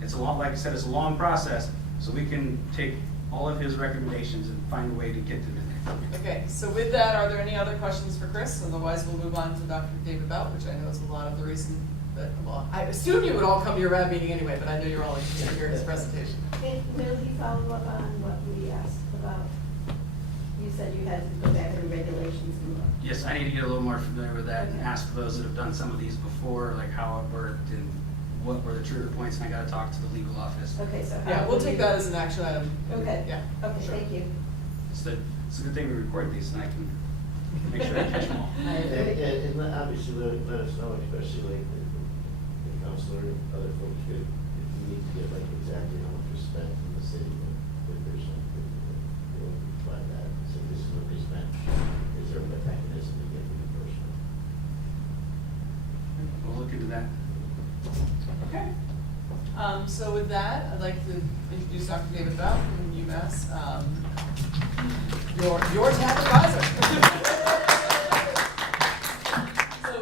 it's a long, like I said, it's a long process, so we can take all of his recommendations and find a way to get them in there. Okay, so with that, are there any other questions for Chris? Otherwise, we'll move on to Dr. David Boutt, which I know is a lot of the reason that, well, I assume you would all come to your RAB meeting anyway, but I know you're all interested to hear his presentation. Will he follow up on what we asked about? You said you had to go back to the regulations and look. Yes, I need to get a little more familiar with that and ask those that have done some of these before, like how it worked and what were the trigger points, and I gotta talk to the legal office. Okay, so. Yeah, we'll take that as an action item. Okay. Yeah. Okay, sure. thank you. It's a good thing we record these and I can make sure I catch them all. And obviously let us know, especially like the counselor and other folks, if you need to get like exactly how much was spent from the city, if there's something, you'll provide that, so this is what we spent, is there a mechanism to get reimbursement? We'll look into that. Okay. So with that, I'd like to introduce Dr. David Boutt from UMass, your TAP advisor. So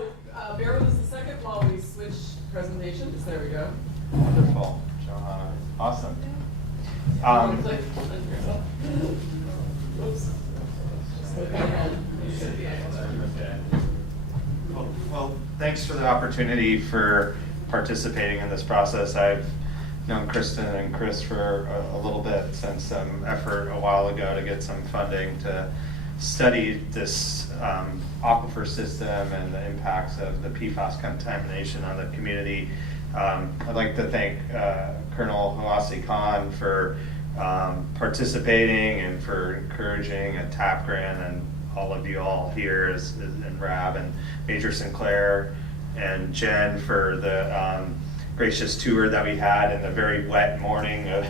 bear with us a second while we switch presentations. There we go. Wonderful, Johanna. Awesome. Click. Oops. Well, thanks for the opportunity for participating in this process. I've known Kristen and Chris for a little bit since some effort a while ago to get some funding to study this aquifer system and the impacts of the PFAS contamination on the community. I'd like to thank Colonel Hawasi Khan for participating and for encouraging a TAP grant, and all of you all here in RAB, and Major Sinclair and Jen for the gracious tour that we had in the very wet morning of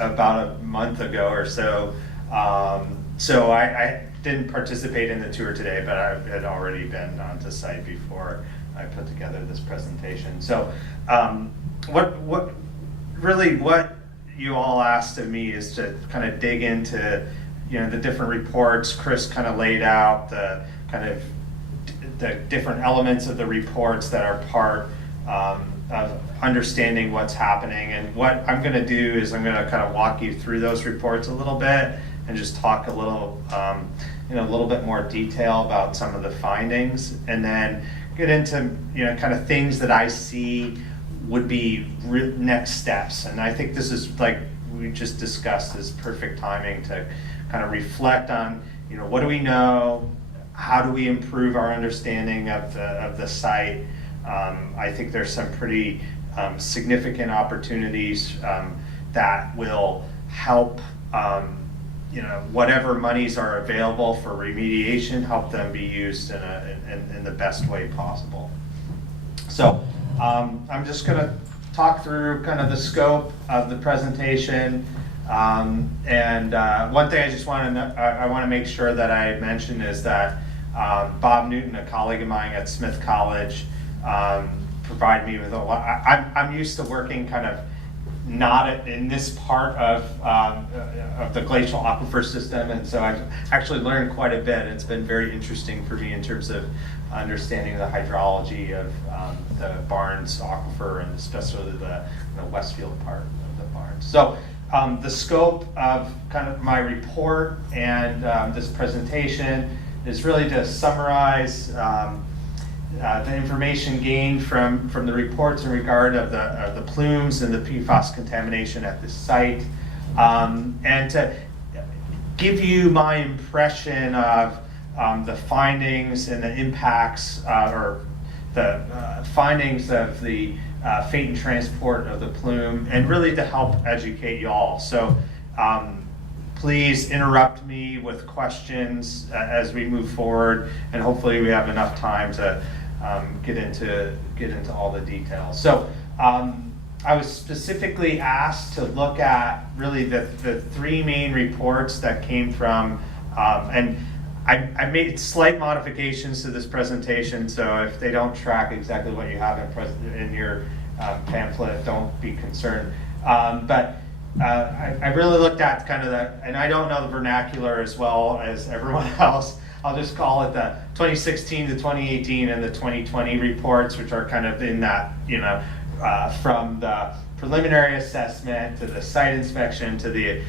about a month ago or so. So I didn't participate in the tour today, but I had already been onto site before I put together this presentation. So what you all asked of me is to kind of dig into the different reports. Chris kind of laid out the kind of the different elements of the reports that are part of understanding what's happening. And what I'm going to do is I'm going to kind of walk you through those reports a little bit and just talk a little, in a little bit more detail about some of the findings, and then get into kind of things that I see would be next steps. And I think this is, like we just discussed, is perfect timing to kind of reflect on what do we know, how do we improve our understanding of the site. I think there's some pretty significant opportunities that will help whatever monies are available for remediation, help them be used in the best way possible. So I'm just going to talk through kind of the scope of the presentation. One thing I just want to make sure that I mention is that Bob Newton, a colleague of mine at Smith College, provided me with a lot. I'm used to working kind of not in this part of the glacial aquifer system, and so I've actually learned quite a bit. It's been very interesting for me in terms of understanding the hydrology of the Barnes aquifer, and especially the Westfield part of the Barnes. So the scope of kind of my report and this presentation is really to summarize the information gained from the reports in regard of the plumes and the PFAS contamination at this site, and to give you my impression of the findings and the impacts, or the findings of the fate and transport of the plume, and really to help educate y'all. So please interrupt me with questions as we move forward, and hopefully we have enough time to get into all the details. So I was specifically asked to look at really the three main reports that came from, and I made slight modifications to this presentation, so if they don't track exactly what you have in your pamphlet, don't be concerned. But I really looked at kind of and I don't know the vernacular as well as everyone else. I'll just call it the 2016 to 2018 and the 2020 reports, which are kind of in that, from the preliminary assessment to the site inspection to the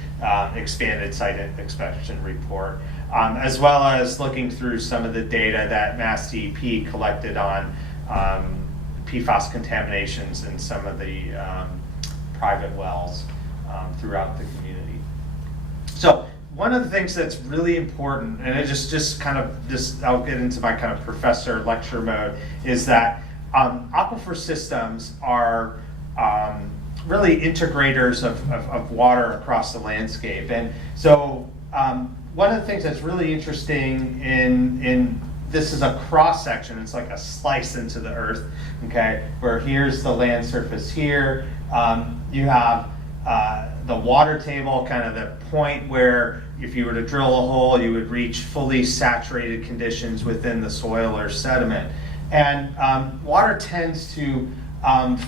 expanded site inspection report, as well as looking through some of the data that Mass DEP collected on PFAS contaminations in some of the private wells throughout the community. So one of the things that's really important, and it just kind of this, I'll get into my kind of professor lecture mode, is that aquifer systems are really integrators of water across the landscape. And so one of the things that's really interesting in this is a cross section. It's like a slice into the earth, okay, where here's the land surface here. You have the water table, kind of the point where if you were to drill a hole, you would reach fully saturated conditions within the soil or sediment. And water tends to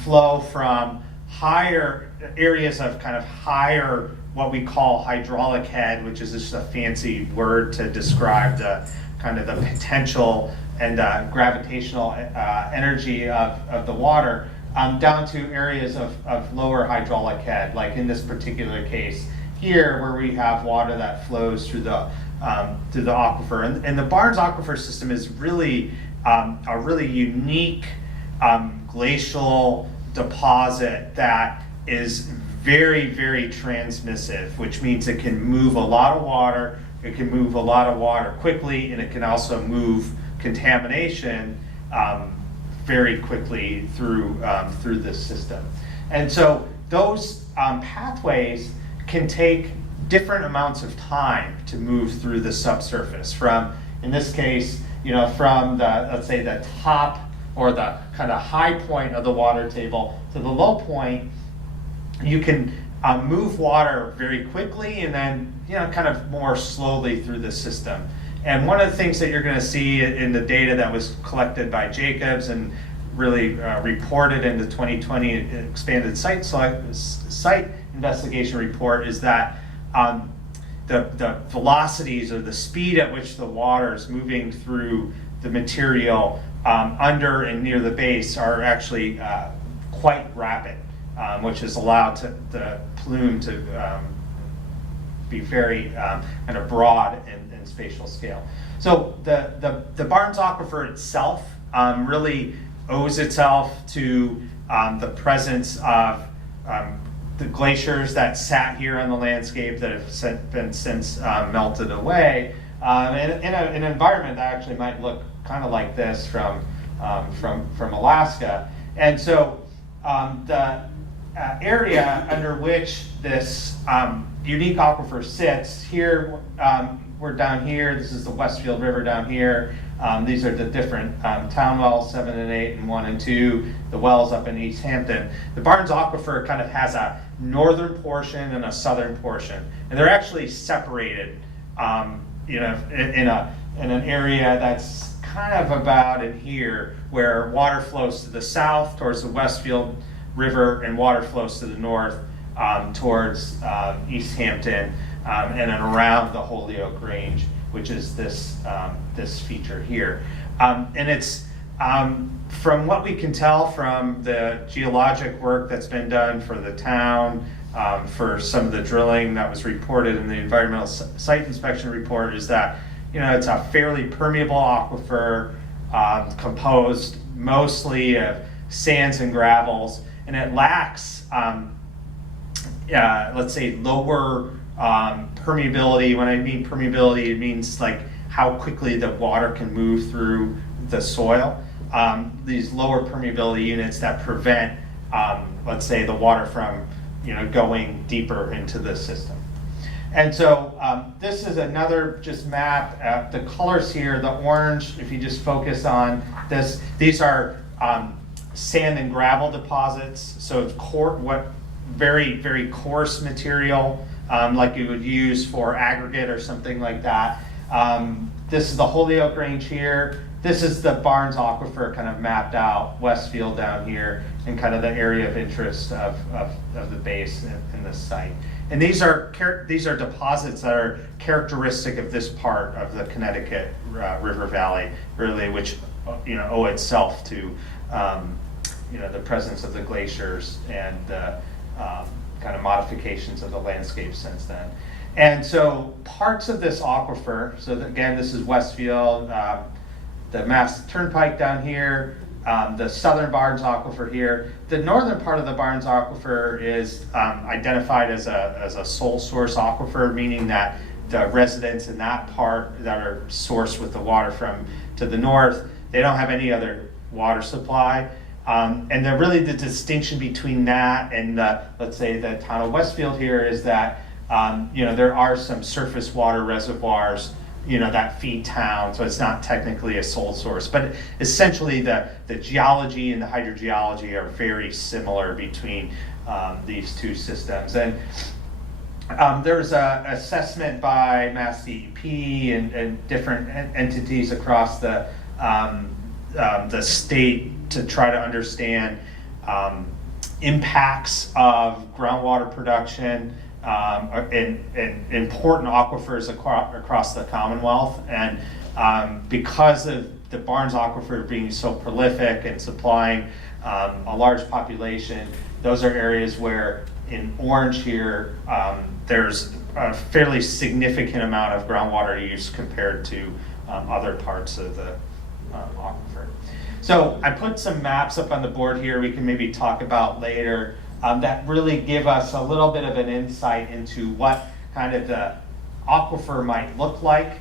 flow from higher areas of kind of higher, what we call hydraulic head, which is just a fancy word to describe the kind of the potential and gravitational energy of the water, down to areas of lower hydraulic head, like in this particular case here, where we have water that flows through the aquifer. And the Barnes aquifer system is really a really unique glacial deposit that is very, very transmissive, which means it can move a lot of water, it can move a lot of water quickly, and it can also move contamination very quickly through this system. And so those pathways can take different amounts of time to move through the subsurface. From, in this case, from the, let's say, the top or the kind of high point of the water table to the low point, you can move water very quickly and then, kind of more slowly through the system. And one of the things that you're going to see in the data that was collected by Jacobs and really reported in the 2020 expanded site investigation report is that the velocities or the speed at which the water is moving through the material under and near the base are actually quite rapid, which has allowed the plume to be very kind of broad in spatial scale. So the Barnes aquifer itself really owes itself to the presence of the glaciers that sat here on the landscape that have been since melted away, in an environment that actually might look kind of like this from Alaska. And so the area under which this unique aquifer sits here. We're down here. This is the Westfield River down here. These are the different town wells, 7 and 8 and 1 and 2, the wells up in East Hampton. The Barnes Aquifer kind of has a northern portion and a southern portion, and they're actually separated, you know, in an area that's kind of about in here, where water flows to the south towards the Westfield River and water flows to the north towards East Hampton and then around the Holyoke Range, which is this this feature here. And it's, from what we can tell from the geologic work that's been done for the town, for some of the drilling that was reported in the environmental site inspection report, is that, you know, it's a fairly permeable aquifer, composed mostly of sands and gravels, and it lacks, let's say, lower permeability. When I mean permeability, it means like how quickly the water can move through the soil. These lower permeability units that prevent, let's say, the water from, you know, going deeper into the system. And so this is another just map. The colors here, the orange, if you just focus on this, these are sand and gravel deposits. So it's very, very coarse material, like you would use for aggregate or something like that. This is the Holyoke Range here. This is the Barnes Aquifer kind of mapped out, Westfield down here, and kind of the area of interest of the base in this site. And these are deposits that are characteristic of this part of the Connecticut River Valley, really, which, you know, owe itself to you know, the presence of the glaciers and the kind of modifications of the landscape since then. And so parts of this aquifer, so again, this is Westfield, the Mass Turnpike down here, the southern Barnes Aquifer here. The northern part of the Barnes Aquifer is identified as a sole source aquifer, meaning that the residents in that part that are sourced with the water from to the north, they don't have any other water supply. And really the distinction between that and let's say the town of Westfield here is that you know, there are some surface water reservoirs, you know, that feed town, so it's not technically a sole source, but essentially the geology and the hydrogeology are very similar between these two systems. And there's an assessment by Mass DEP and different entities across the state to try to understand impacts of groundwater production in important aquifers across the Commonwealth. And because of the Barnes Aquifer being so prolific and supplying a large population, those are areas where in orange here, there's a fairly significant amount of groundwater use compared to other parts of the aquifer. So I put some maps up on the board here we can maybe talk about later that really give us a little bit of an insight into what kind of the aquifer might look like.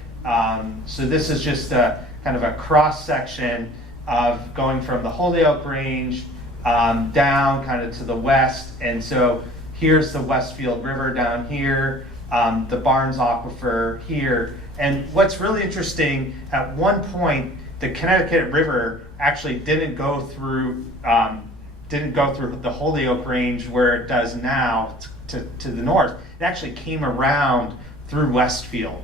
So this is just a kind of a cross section of going from the Holyoke Range down kind of to the west. And so here's the Westfield River down here, the Barnes Aquifer here. And what's really interesting, at one point, the Connecticut River actually didn't go through the Holyoke Range where it does now to the north. It actually came around through Westfield.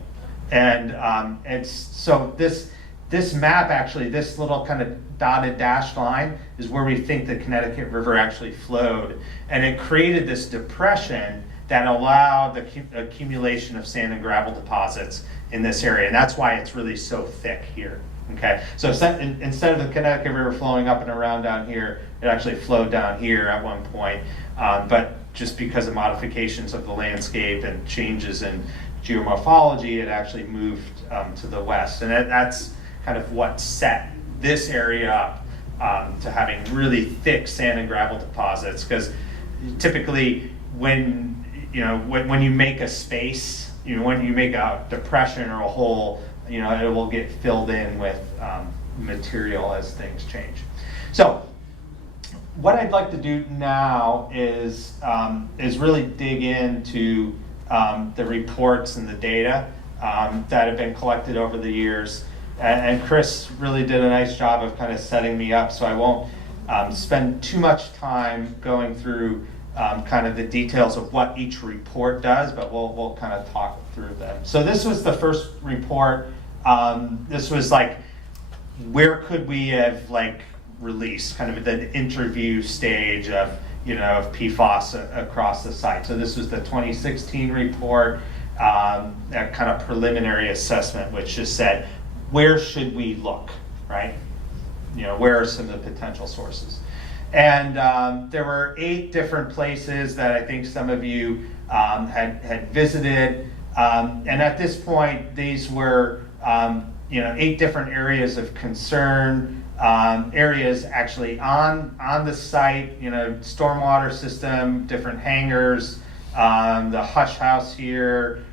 And so this map actually, this little kind of dotted dashed line is where we think the Connecticut River actually flowed. And it created this depression that allowed the accumulation of sand and gravel deposits in this area. And that's why it's really so thick here. Okay, so instead of the Connecticut River flowing up and around down here, it actually flowed down here at one point. But just because of modifications of the landscape and changes in geomorphology, it actually moved to the west. And that's kind of what set this area up to having really thick sand and gravel deposits. Because typically when you make a space, when you make a depression or a hole, it will get filled in with material as things change. So what I'd like to do now is really dig into the reports and the data that have been collected over the years. And Chris really did a nice job of kind of setting me up, so I won't spend too much time going through kind of the details of what each report does, but we'll kind of talk through them. So this was the first report. This was like, where could we have like released, kind of the interview stage of, of PFAS across the site. So this was the 2016 report, that kind of preliminary assessment, which just said, where should we look, right? Where are some of the potential sources? And there were 8 different places that I think some of you had visited. And at this point, these were 8 different areas of concern, areas actually on the site, stormwater system, different hangars, the hush house here,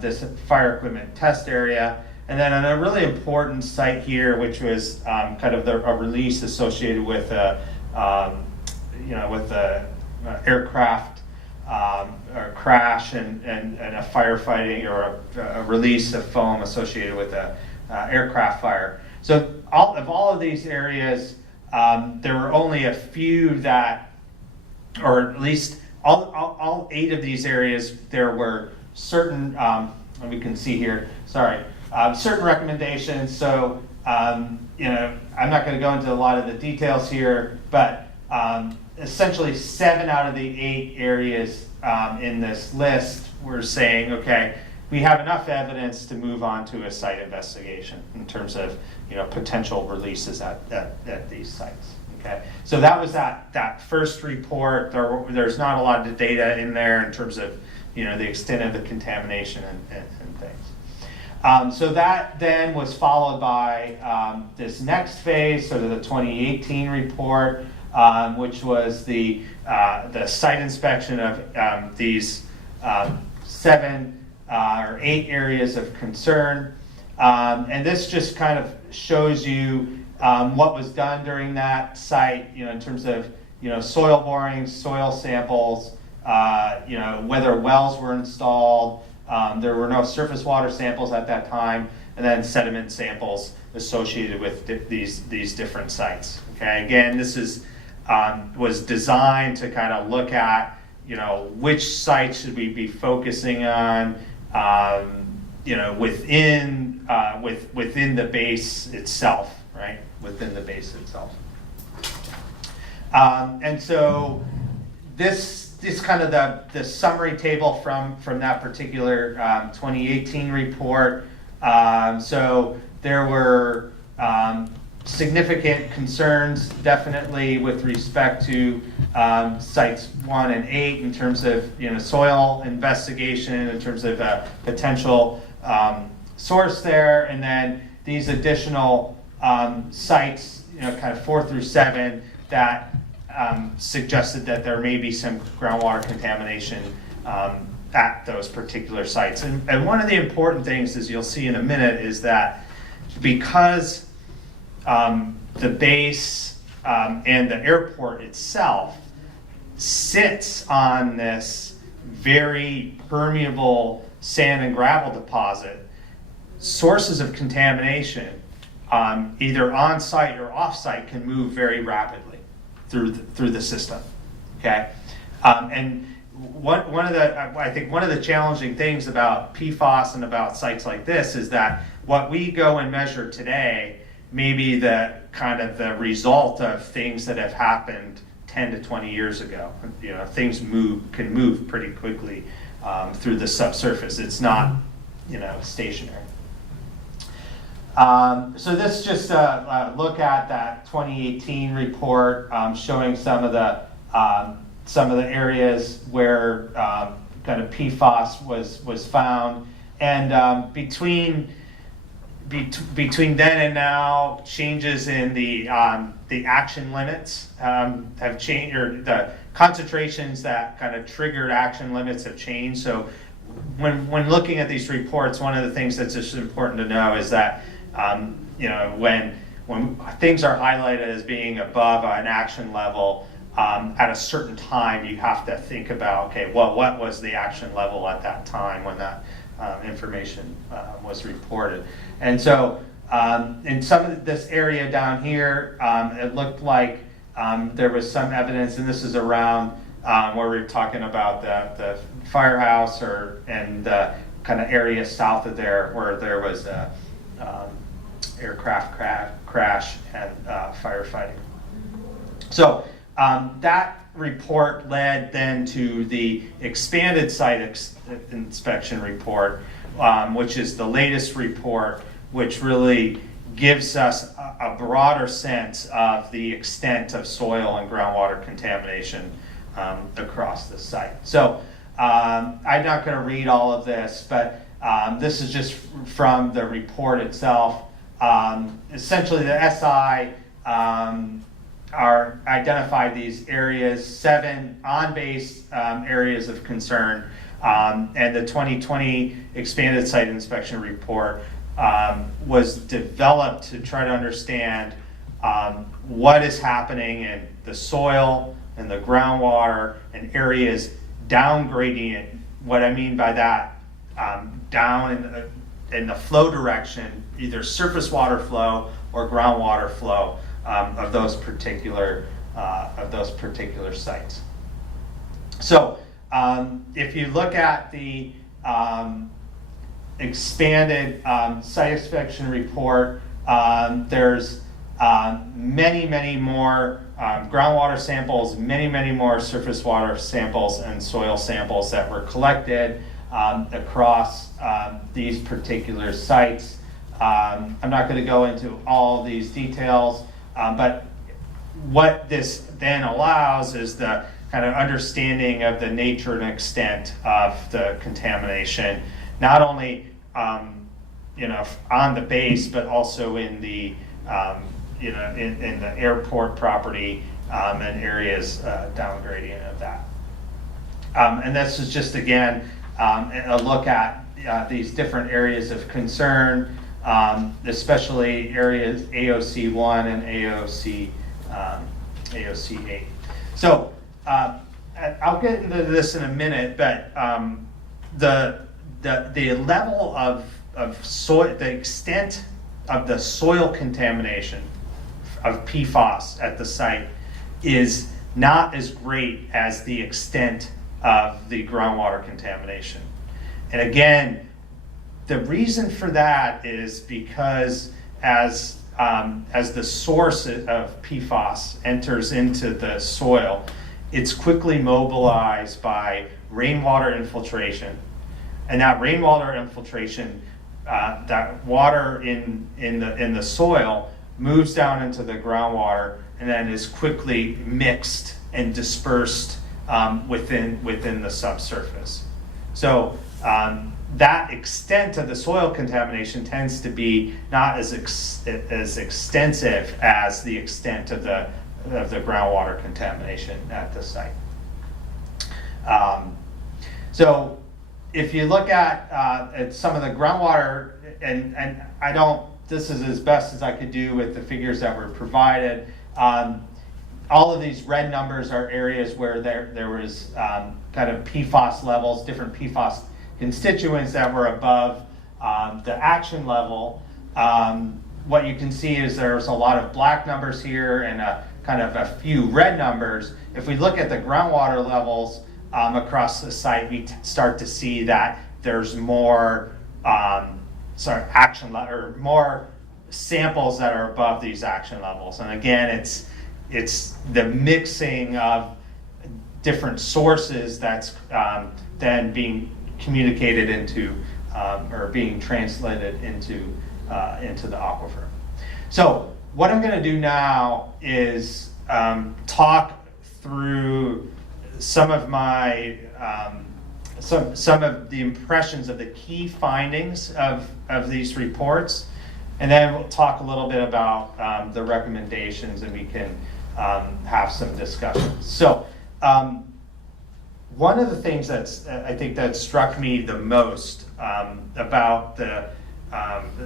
this fire equipment test area. And then on a really important site here, which was kind of a release associated with with the aircraft or crash and a firefighting or a release of foam associated with a aircraft fire. So all of these areas, there were only a few that, or at least all 8 of these areas, there were certain, we can see here, sorry, certain recommendations. So, I'm not going to go into a lot of the details here, but essentially 7 out of the 8 areas in this list were saying, okay, we have enough evidence to move on to a site investigation in terms of potential releases at these sites. Okay, so that was that first report. There's not a lot of data in there in terms of the extent of the contamination and things. So that then was followed by this next phase, sort of the 2018 report, which was the site inspection of these 7 or 8 areas of concern. And this just kind of shows you what was done during that site, in terms of soil borings, soil samples, whether wells were installed. There were no surface water samples at that time, and then sediment samples associated with these different sites. Okay, again, this was designed to kind of look at which sites should we be focusing on, within the base itself, right? Within the base itself. And so this kind of the summary table from that particular 2018 report. So there were significant concerns, definitely, with respect to sites 1 and 8 in terms of soil investigation, in terms of potential source there, and then these additional sites, kind of 4 through 7, that suggested that there may be some groundwater contamination at those particular sites. And one of the important things, as you'll see in a minute, is that because the base and the airport itself sits on this very permeable sand and gravel deposit, sources of contamination, either on site or off site, can move very rapidly through the system. Okay, and I think one of the challenging things about PFAS and about sites like this is that what we go and measure today may be the kind of the result of things that have happened 10 to 20 years ago. Things can move pretty quickly through the subsurface. It's not stationary. So this just a look at that 2018 report, showing some of the areas where kind of PFAS was found, and between then and now, changes in the action limits have changed, or the concentrations that kind of triggered action limits have changed. So when looking at these reports, one of the things that's just important to know is that when things are highlighted as being above an action level, at a certain time, you have to think about, okay, well, what was the action level at that time when that information was reported? And so in some of this area down here, it looked like there was some evidence, and this is around where we were talking about the firehouse and the kind of area south of there where there was a aircraft crash and firefighting. So that report led then to the expanded site inspection report, which is the latest report, which really gives us a broader sense of the extent of soil and groundwater contamination across the site. So I'm not going to read all of this, but this is just from the report itself. Essentially, the SI identified these areas, 7 on-base areas of concern, and the 2020 expanded site inspection report was developed to try to understand what is happening in the soil and the groundwater and areas down gradient. What I mean by that, down in the flow direction, either surface water flow or groundwater flow of those particular sites. So if you look at the expanded site inspection report, there's many more groundwater samples, many more surface water samples and soil samples that were collected across these particular sites. I'm not going to go into all these details, but what this then allows is the kind of understanding of the nature and extent of the contamination, not only on the base, but also in the in the airport property and areas down gradient of that. And this is just again a look at these different areas of concern, especially areas AOC 1 and AOC 8. So I'll get into this in a minute, but the level of soil, the extent of the soil contamination of PFAS at the site is not as great as the extent of the groundwater contamination. And again, the reason for that is because as the source of PFAS enters into the soil, it's quickly mobilized by rainwater infiltration. And that rainwater infiltration, that water in the soil moves down into the groundwater and then is quickly mixed and dispersed within the subsurface. So that extent of the soil contamination tends to be not as extensive as the extent of the groundwater contamination at the site. So if you look at some of the groundwater, and I don't, this is as best as I could do with the figures that were provided. All of these red numbers are areas where there was kind of PFAS levels, different PFAS constituents that were above the action level. What you can see is there's a lot of black numbers here and kind of a few red numbers. If we look at the groundwater levels across the site, we start to see that there's more more samples that are above these action levels. And again, it's the mixing of different sources that's then being communicated into or being translated into the aquifer. So what I'm going to do now is talk through some of my some of the impressions of the key findings of these reports, and then we'll talk a little bit about the recommendations, and we can have some discussions. So one of the things I think that struck me the most about the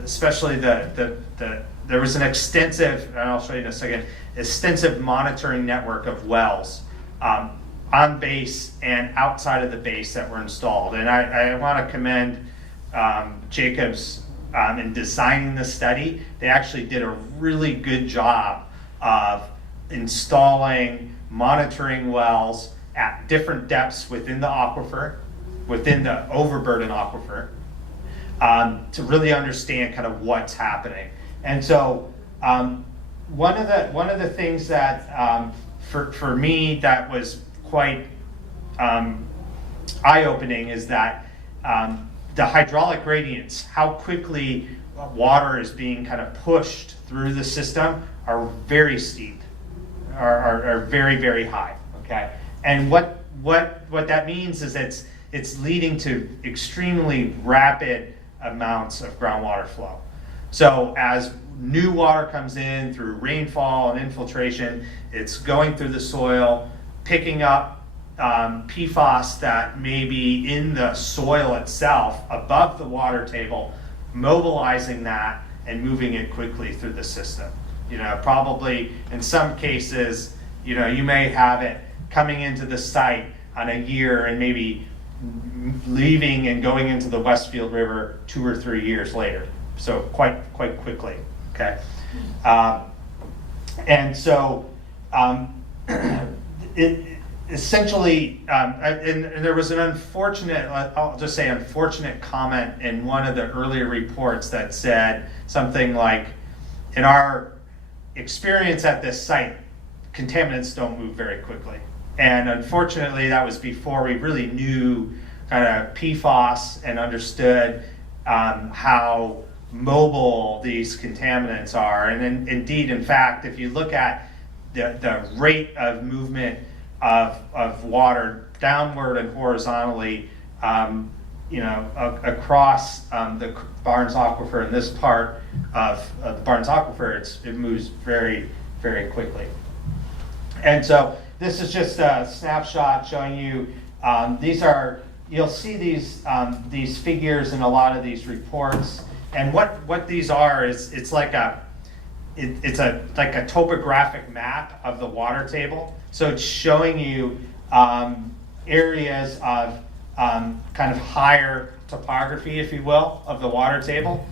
especially there was an extensive, and I'll show you in a second, extensive monitoring network of wells on base and outside of the base that were installed. And I want to commend Jacobs in designing the study. They actually did a really good job of installing monitoring wells at different depths within the aquifer, within the overburden aquifer, to really understand kind of what's happening. And so one of the things that for me that was quite eye-opening is that the hydraulic gradients, how quickly water is being kind of pushed through the system, are very steep, are very, very high. Okay, and what that means is it's leading to extremely rapid amounts of groundwater flow. So as new water comes in through rainfall and infiltration, it's going through the soil, picking up PFAS that may be in the soil itself above the water table, mobilizing that and moving it quickly through the system. You know, probably in some cases, you know, you may have it coming into the site on a year and maybe leaving and going into the Westfield River 2 or 3 years later. So quite quickly, okay? And so it essentially, and there was an unfortunate, I'll just say unfortunate comment in one of the earlier reports that said something like, in our experience at this site, contaminants don't move very quickly. And unfortunately, that was before we really knew kind of PFAS and understood how mobile these contaminants are. And indeed, in fact, if you look at the rate of movement of water downward and horizontally, you know, across the Barnes Aquifer, in this part of the Barnes Aquifer, it moves very, very quickly. And so this is just a snapshot showing you, you'll see these figures in a lot of these reports. And what these are is it's like a topographic map of the water table. So it's showing you areas of kind of higher topography, if you will, of the water table.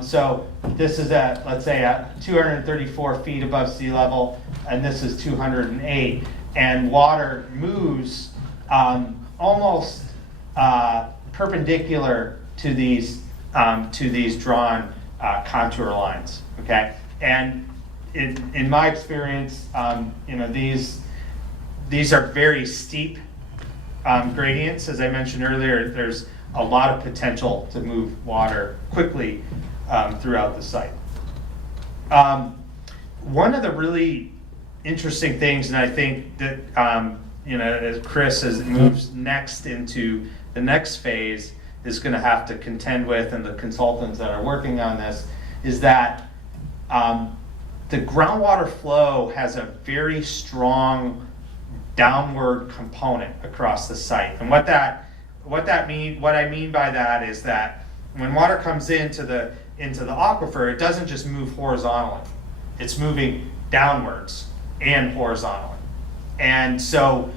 So this is let's say at 234 feet above sea level, and this is 208, and water moves almost perpendicular to these drawn contour lines. Okay, and in my experience, you know, these are very steep gradients. As I mentioned earlier, there's a lot of potential to move water quickly throughout the site. One of the really interesting things, and I think that you know, as Chris moves next into the next phase, is going to have to contend with, and the consultants that are working on this, is that the groundwater flow has a very strong downward component across the site. And what I mean by that is that when water comes into the aquifer, it doesn't just move horizontally. It's moving downwards and horizontally. And so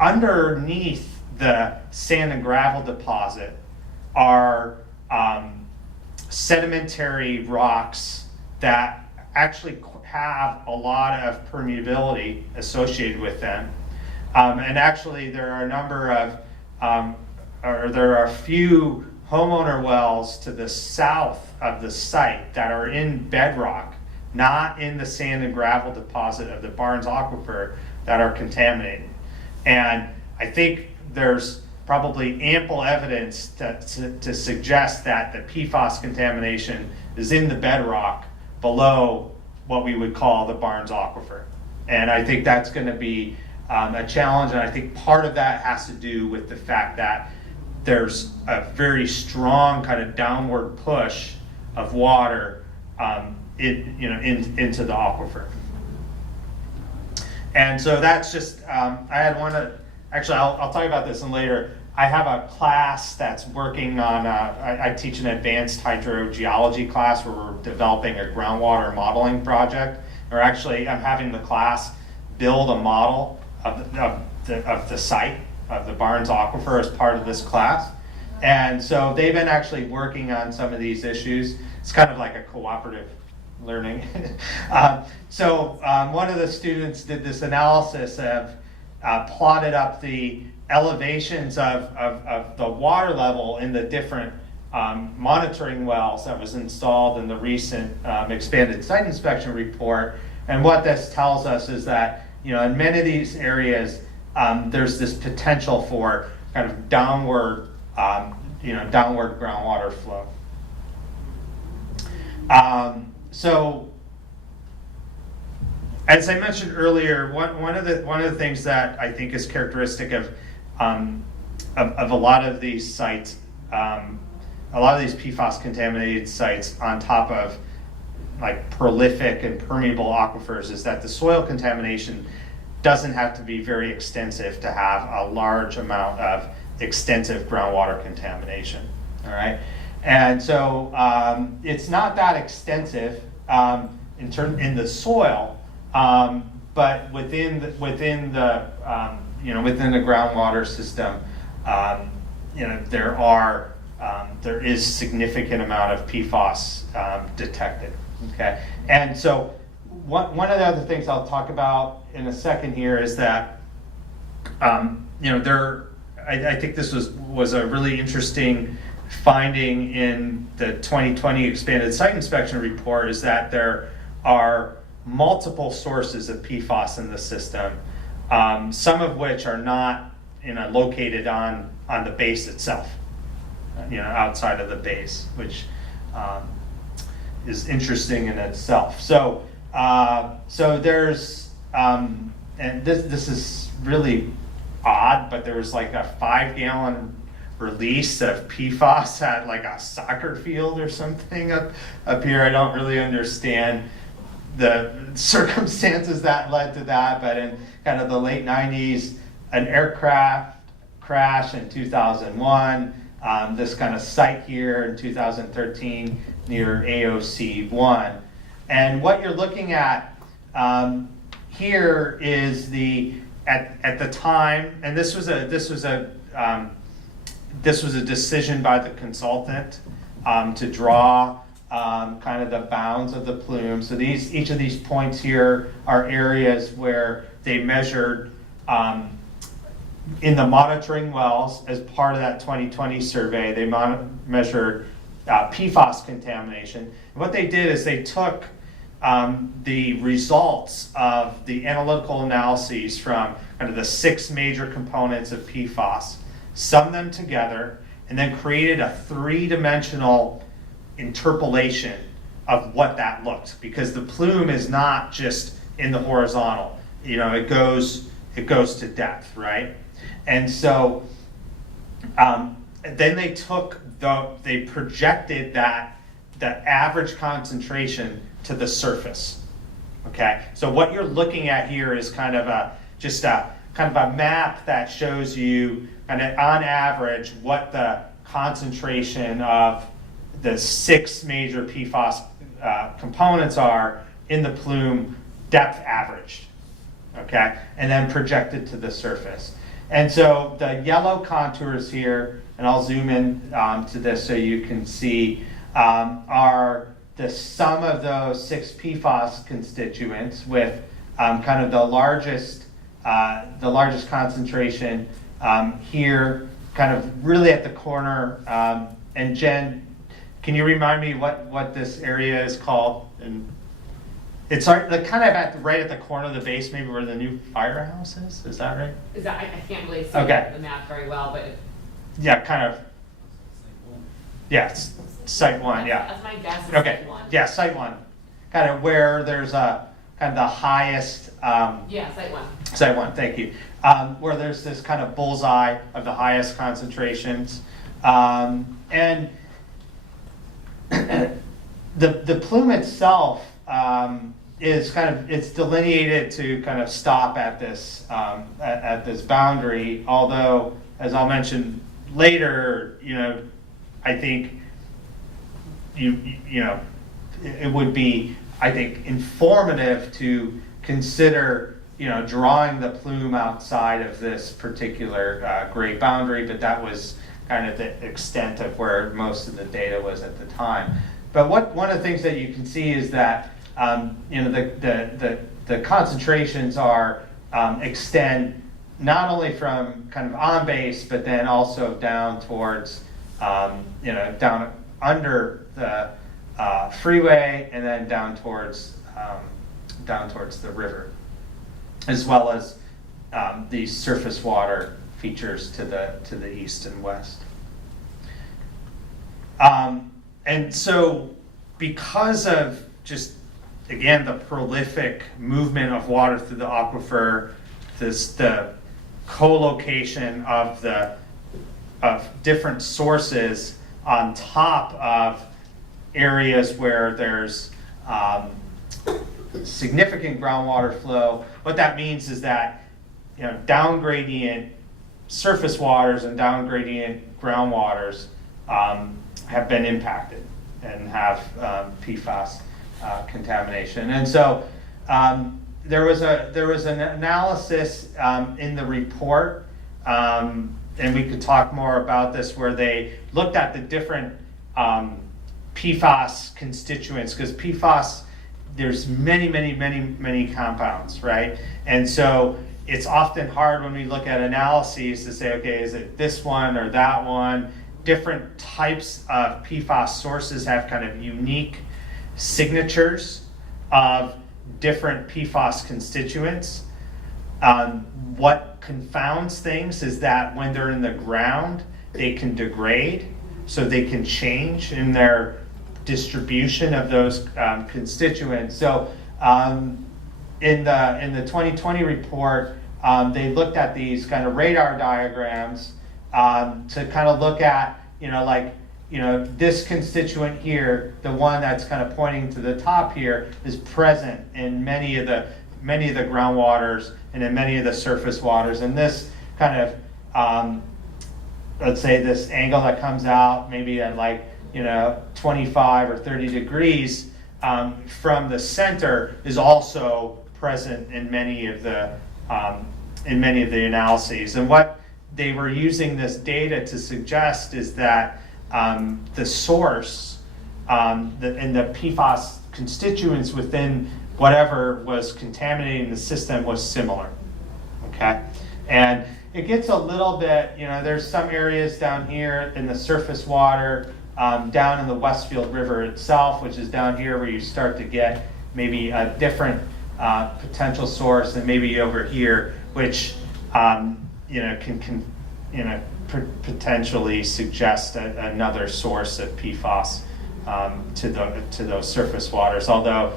underneath the sand and gravel deposit are sedimentary rocks that actually have a lot of permeability associated with them. And actually there are a number of, or there are a few homeowner wells to the south of the site that are in bedrock, not in the sand and gravel deposit of the Barnes Aquifer, that are contaminated. And I think there's probably ample evidence to suggest that the PFAS contamination is in the bedrock below what we would call the Barnes Aquifer. And I think that's going to be a challenge, and I think part of that has to do with the fact that there's a very strong kind of downward push of water into the aquifer. And so that's just, I had one, actually I'll talk about this in later, I have a class that's working on, I teach an advanced hydrogeology class where we're developing a groundwater modeling project. Or actually, I'm having the class build a model of the site, of the Barnes Aquifer as part of this class. And so they've been actually working on some of these issues. It's kind of like a cooperative learning. One of the students did this analysis of, plotted up the elevations of the water level in the different monitoring wells that was installed in the recent expanded site inspection report. And what this tells us is that, in many of these areas, there's this potential for kind of downward groundwater flow. As I mentioned earlier, one of the things that I think is characteristic of a lot of these sites, a lot of these PFAS contaminated sites on top of like prolific and permeable aquifers, is that the soil contamination doesn't have to be very extensive to have a large amount of extensive groundwater contamination. All right, and so it's not that extensive in the soil, but within the groundwater system, there is significant amount of PFAS detected. Okay, and so one of the other things I'll talk about in a second here is that I think this was a really interesting finding in the 2020 expanded site inspection report, is that there are multiple sources of PFAS in the system, some of which are not located on the base itself, outside of the base, which is interesting in itself. So there's and this is really odd, but there was like a 5-gallon release of PFAS at like a soccer field or something up here. I don't really understand the circumstances that led to that, but in kind of the late 90s, an aircraft crash in 2001, this kind of site here in 2013 near AOC1. And what you're looking at here is at the time, and this was a decision by the consultant to draw kind of the bounds of the plume. So each of these points here are areas where they measured in the monitoring wells as part of that 2020 survey. They measured PFAS contamination. And what they did is they took the results of the analytical analyses from kind of the 6 major components of PFAS, summed them together, and then created a 3-dimensional interpolation of what that looked, because the plume is not just in the horizontal, it goes to depth, right? And so then they projected that the average concentration to the surface. Okay, so what you're looking at here is kind of a map that shows you kind of on average what the concentration of the 6 major PFAS components are in the plume, depth averaged, okay, and then projected to the surface. And so the yellow contours here, and I'll zoom in to this so you can see, are the sum of those 6 PFAS constituents, with kind of the largest concentration here, kind of really at the corner. And Jen, can you remind me what this area is called? And it's kind of right at the corner of the base, maybe where the new firehouse is. Is that right? I can't really see Okay. the map very well, but Yeah, kind of. Yes, Site 1. Yeah. that's my guess. Is Okay. Site 1. Yeah, Site 1. Kind of where there's a kind of the highest. Yeah, Site 1. Site 1. Thank you. Where there's this kind of bullseye of the highest concentrations, and the plume itself is it's delineated to kind of stop at this boundary. Although, as I'll mention later, I think it would be, I think, informative to consider, drawing the plume outside of this particular grade boundary, but that was kind of the extent of where most of the data was at the time. But one of the things that you can see is that the concentrations extend not only from kind of on base, but then also down towards down under the freeway, and then down towards the river, as well as the surface water features to the east and west. And so, because of just, again, the prolific movement of water through the aquifer, the co-location of different sources on top of areas where there's significant groundwater flow, what that means is that down gradient surface waters and down gradient groundwaters have been impacted and have PFAS contamination. And so there was an analysis in the report, and we could talk more about this, where they looked at the different PFAS constituents, because PFAS, there's many compounds, right? And so it's often hard when we look at analyses to say, okay, is it this one or that one? Different types of PFAS sources have kind of unique signatures of different PFAS constituents. What confounds things is that when they're in the ground, they can degrade, so they can change in their distribution of those constituents. So in the 2020 report, they looked at these kind of radar diagrams to kind of look at, this constituent here, the one that's kind of pointing to the top here, is present in many of the groundwaters and in many of the surface waters. And this kind of, let's say this angle that comes out maybe at 25 or 30 degrees from the center is also present in many of the analyses. And what they were using this data to suggest is that the source and the PFAS constituents within whatever was contaminating the system was similar. Okay, and it gets a little bit, there's some areas down here in the surface water, down in the Westfield River itself, which is down here, where you start to get maybe a different potential source, and maybe over here, which can potentially suggest another source of PFAS to those surface waters. Although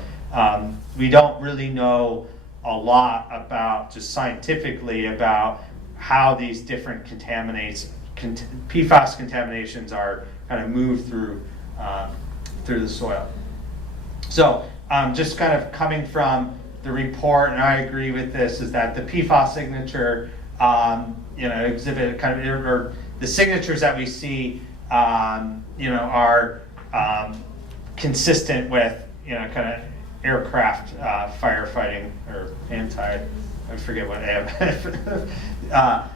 we don't really know a lot about, just scientifically, about how these different PFAS contaminations are kind of moved through the soil. So just kind of coming from the report, and I agree with this, is that the PFAS signature exhibit kind of, or the signatures that we see are consistent with kind of aircraft firefighting, or I forget what AM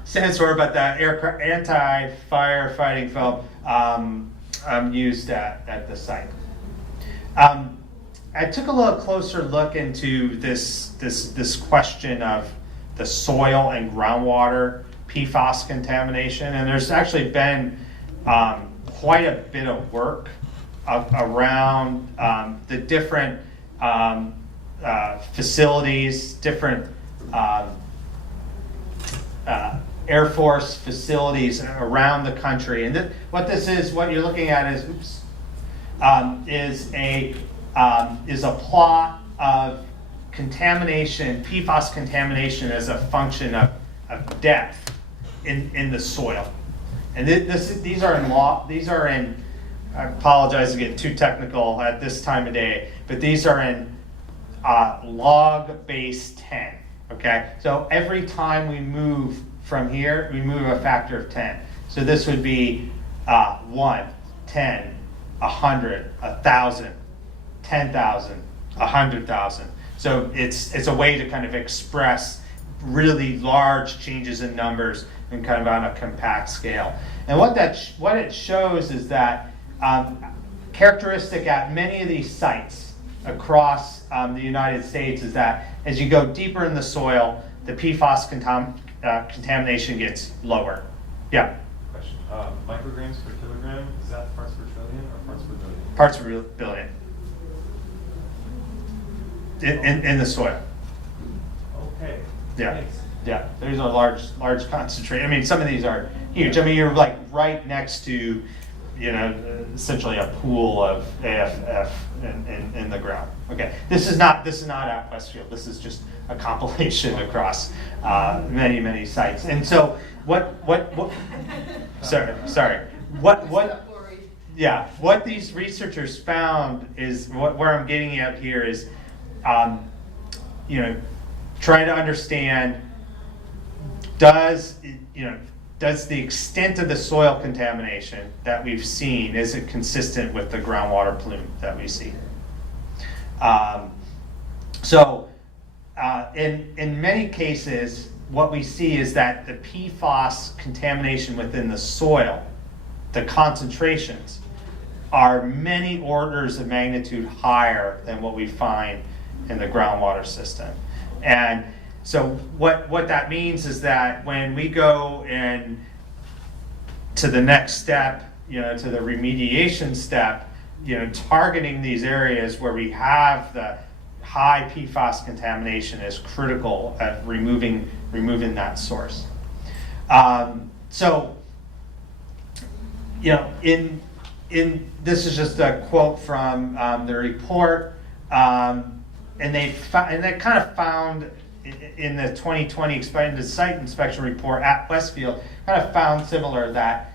stands for, but the anti-firefighting film used at the site. I took a little closer look into this question of the soil and groundwater PFAS contamination, and there's actually been quite a bit of work around the different facilities, different Air Force facilities around the country. And what you're looking at is a plot of contamination, PFAS contamination, as a function of depth in the soil. And these are in, I apologize to get too technical at this time of day, but these are in log base 10. Okay, so every time we move from here, we move a factor of 10. So this would be 1, 10, 100, 1,000, 10,000, 100,000. So it's a way to kind of express really large changes in numbers and kind of on a compact scale. And what it shows is that characteristic at many of these sites across the United States is that as you go deeper in the soil, the PFAS contamination gets lower. Yeah? Question. Micrograms per kilogram, is that parts per trillion or parts per billion? Parts per billion. In the soil. Okay. Yeah. Thanks. Yeah, there's a large concentration. I mean, some of these are huge. I mean, you're like right next to, essentially a pool of AFF in the ground. Okay, this is not at Westfield. This is just a compilation across many sites. And so what? Sorry. What these researchers found is where I'm getting at here is, trying to understand. Does the extent of the soil contamination that we've seen, is it consistent with the groundwater plume that we see? In many cases, what we see is that the PFAS contamination within the soil, the concentrations, are many orders of magnitude higher than what we find in the groundwater system. And so what that means is that when we go in to the next step, to the remediation step, targeting these areas where we have the high PFAS contamination is critical at removing that source. This is just a quote from the report, and they kind of found in the 2020 expanded site inspection report at Westfield, kind of found similar that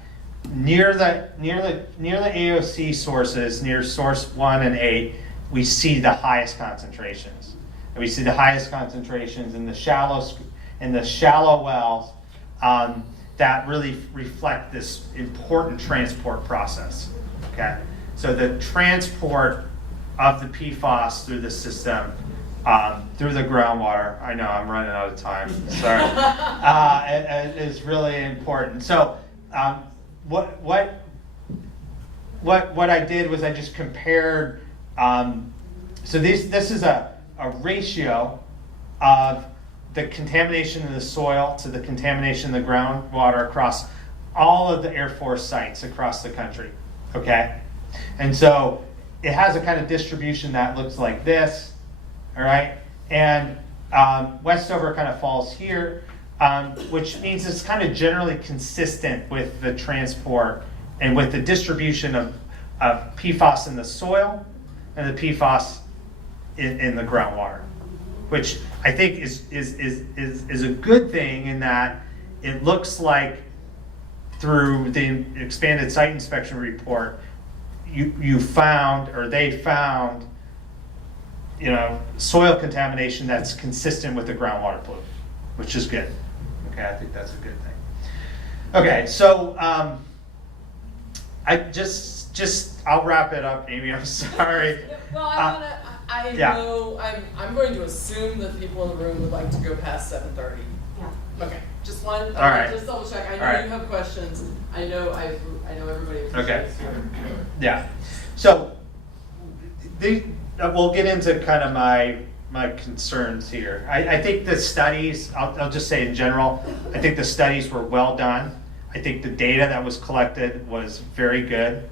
near the AOC sources, near source 1 and 8, we see the highest concentrations. And we see the highest concentrations in the shallow wells that really reflect this important transport process. Okay, so the transport of the PFAS through the system. Through the groundwater, I know I'm running out of time, sorry, is really important. So what I did was I just compared, so this is a ratio of the contamination in the soil to the contamination in the groundwater across all of the Air Force sites across the country, okay? And so it has a kind of distribution that looks like this. All right, and Westover kind of falls here, which means it's kind of generally consistent with the transport and with the distribution of PFAS in the soil and the PFAS in the groundwater, which I think is a good thing in that it looks like through the expanded site inspection report, they found soil contamination that's consistent with the groundwater plume, which is good. Okay, I think that's a good thing. Okay, so I'll wrap it up, Amy. I'm sorry. Well, I'm going to assume that the people in the room would like to go past 7:30. Yeah. Okay, just All right. just double check. I know All right. you have questions. I know everybody appreciates Okay. your. Yeah. So we'll get into kind of my concerns here. I think the studies, I'll just say in general, I think the studies were well done. I think the data that was collected was very good.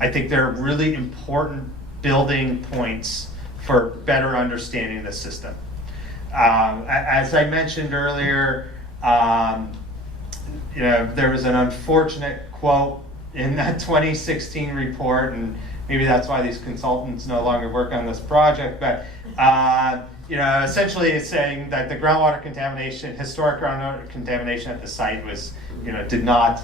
I think there are really important building points for better understanding the system. As I mentioned earlier, there was an unfortunate quote in that 2016 report, and maybe that's why these consultants no longer work on this project, but essentially it's saying that the groundwater contamination, historic groundwater contamination at the site was, did not,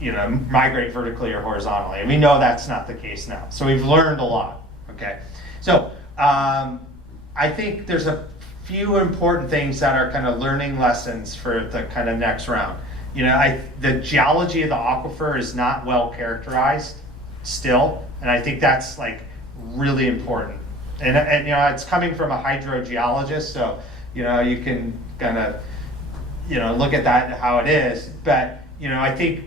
migrate vertically or horizontally. And we know that's not the case now. So we've learned a lot, okay? So I think there's a few important things that are kind of learning lessons for the kind of next round. the geology of the aquifer is not well characterized still, and I think that's like really important. And it's coming from a hydrogeologist, so you can kind of look at that how it is. But I think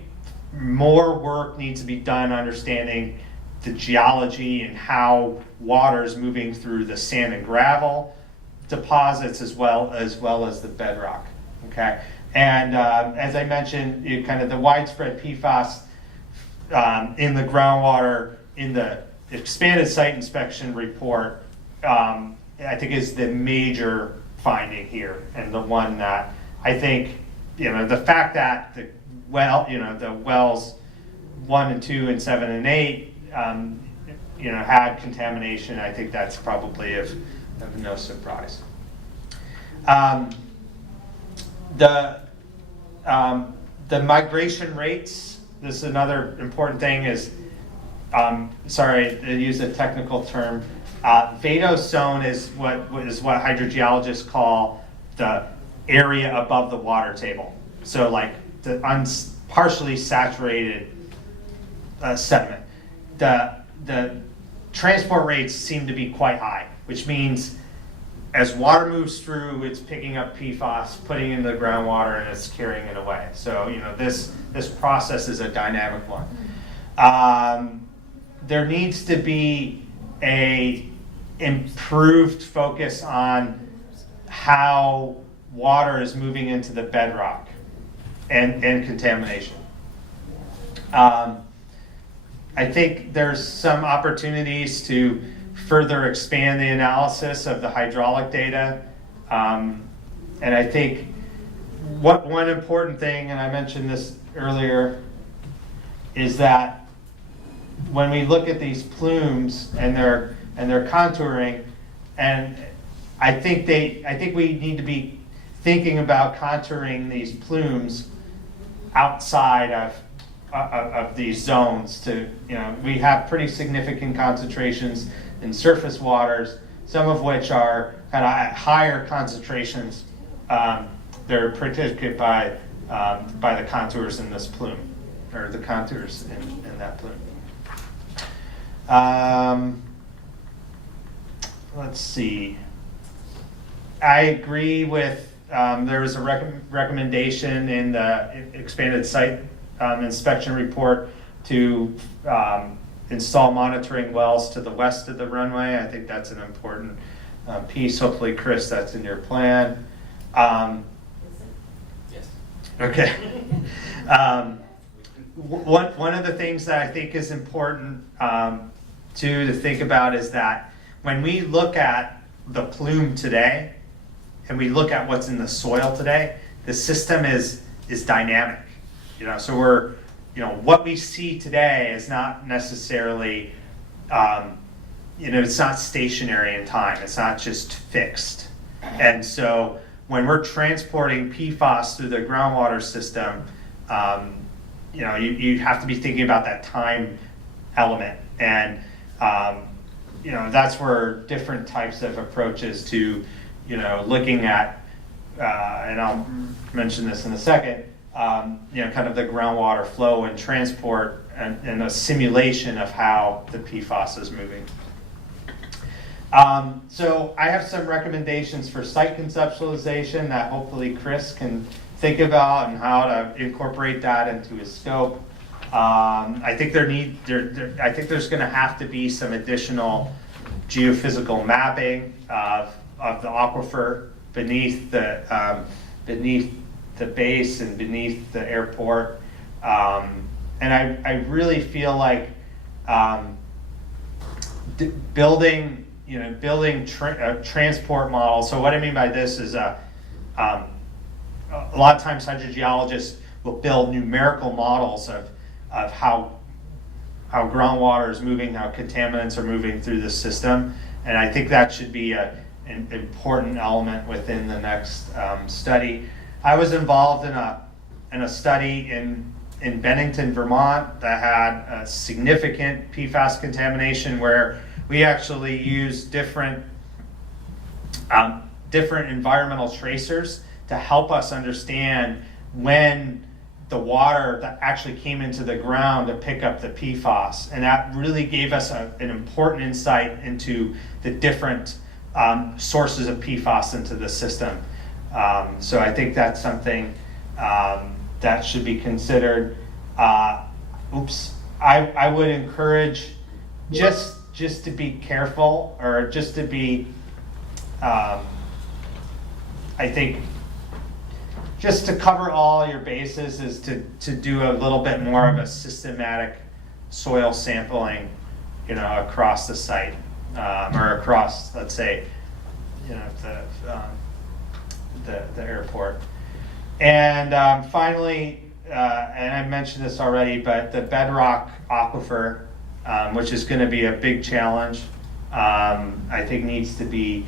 more work needs to be done understanding the geology and how water is moving through the sand and gravel deposits as well as the bedrock. Okay, and as I mentioned, kind of the widespread PFAS in the groundwater in the expanded site inspection report, I think is the major finding here, and the one that I think the fact that the wells 1 and 2 and 7 and 8 had contamination. I think that's probably of no surprise. The migration rates, this is another important thing, is, sorry to use a technical term, vadose zone is what hydrogeologists call the area above the water table. So like the partially saturated sediment. The transport rates seem to be quite high, which means as water moves through, it's picking up PFAS, putting it into the groundwater, and it's carrying it away. So this process is a dynamic one. There needs to be a improved focus on how water is moving into the bedrock and contamination. I think there's some opportunities to further expand the analysis of the hydraulic data. And I think one important thing, and I mentioned this earlier, is that when we look at these plumes and their contouring, and I think we need to be thinking about contouring these plumes outside of these zones. We have pretty significant concentrations in surface waters, some of which are kind of at higher concentrations. They're predicted by the contours in this plume, or the contours in that plume. Let's see. I agree with, there was a recommendation in the expanded site inspection report to install monitoring wells to the west of the runway. I think that's an important piece. Hopefully, Chris, that's in your plan. Yes. Okay. One of the things that I think is important to think about is that when we look at the plume today, and we look at what's in the soil today, the system is dynamic. So we're, what we see today is not necessarily, it's not stationary in time. It's not just fixed. And so when we're transporting PFAS through the groundwater system, you have to be thinking about that time element. And, that's where different types of approaches to, looking at, and I'll mention this in a second, kind of the groundwater flow and transport and a simulation of how the PFAS is moving. So I have some recommendations for site conceptualization that hopefully Chris can think about and how to incorporate that into his scope. I think I think there's going to have to be some additional geophysical mapping of the aquifer beneath the base and beneath the airport, and I really feel like building transport models. So what I mean by this is a lot of times hydrogeologists will build numerical models of how groundwater is moving, how contaminants are moving through the system, and I think that should be an important element within the next study. I was involved in a study in Bennington, Vermont, that had a significant PFAS contamination, where we actually used different environmental tracers to help us understand when the water that actually came into the ground to pick up the PFAS. And that really gave us an important insight into the different sources of PFAS into the system. So I think that's something that should be considered. I would encourage just to be careful, or just to be, I think, just to cover all your bases, is to do a little bit more of a systematic soil sampling, across the site, or across, let's say, the airport. And finally, and I mentioned this already, but the bedrock aquifer, which is going to be a big challenge, I think needs to be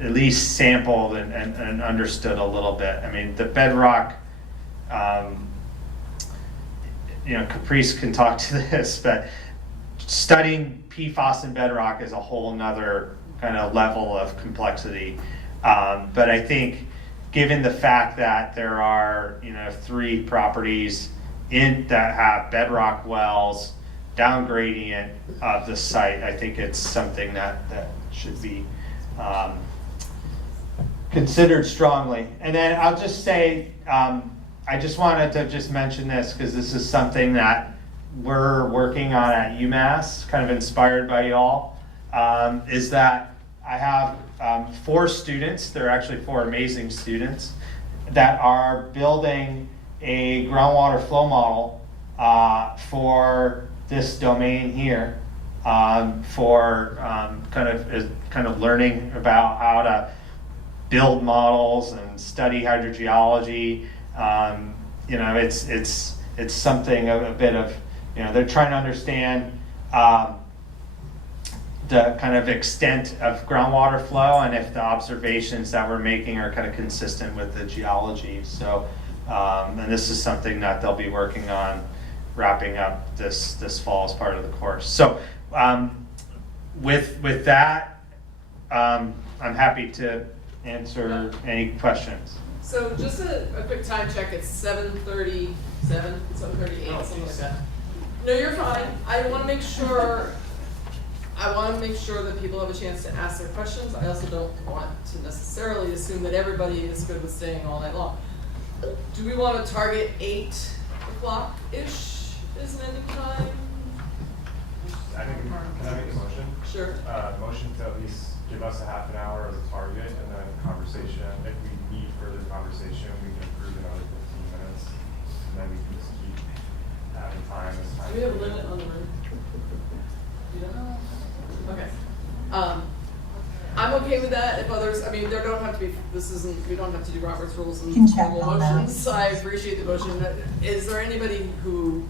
at least sampled and understood a little bit. I mean, the bedrock, Caprice can talk to this, but studying PFAS in bedrock is a whole nother kind of level of complexity. But I think, given the fact that there are 3 properties that have bedrock wells down gradient of the site, I think it's something that should be considered strongly. And then I'll just say, I just wanted to just mention this because this is something that we're working on at UMass, kind of inspired by y'all, is that I have 4 students, they're actually 4 amazing students, that are building a groundwater flow model for this domain here, for kind of learning about how to build models and study hydrogeology. It's something a bit of, they're trying to understand the kind of extent of groundwater flow, and if the observations that we're making are kind of consistent with the geology. So, and this is something that they'll be working on wrapping up this fall as part of the course. So, with that, I'm happy to answer any questions. So just a quick time check, it's 7:37, 7:38, something like that. No, you're fine. I want to make sure that people have a chance to ask their questions. I also don't want to necessarily assume that everybody is good with staying all night long. Do we want to target 8 o'clock-ish as an ending time? Can I make a motion? Sure. Motion to at least give us a half an hour as a target, and then conversation. If we need further conversation, we can approve another 15 minutes, and then we can just keep having time as time. Do we have a limit on the room? You don't know? Okay. I'm okay with that. If others, there don't have to be, we don't have to do Robert's rules and motions. I appreciate the motion. Is there anybody who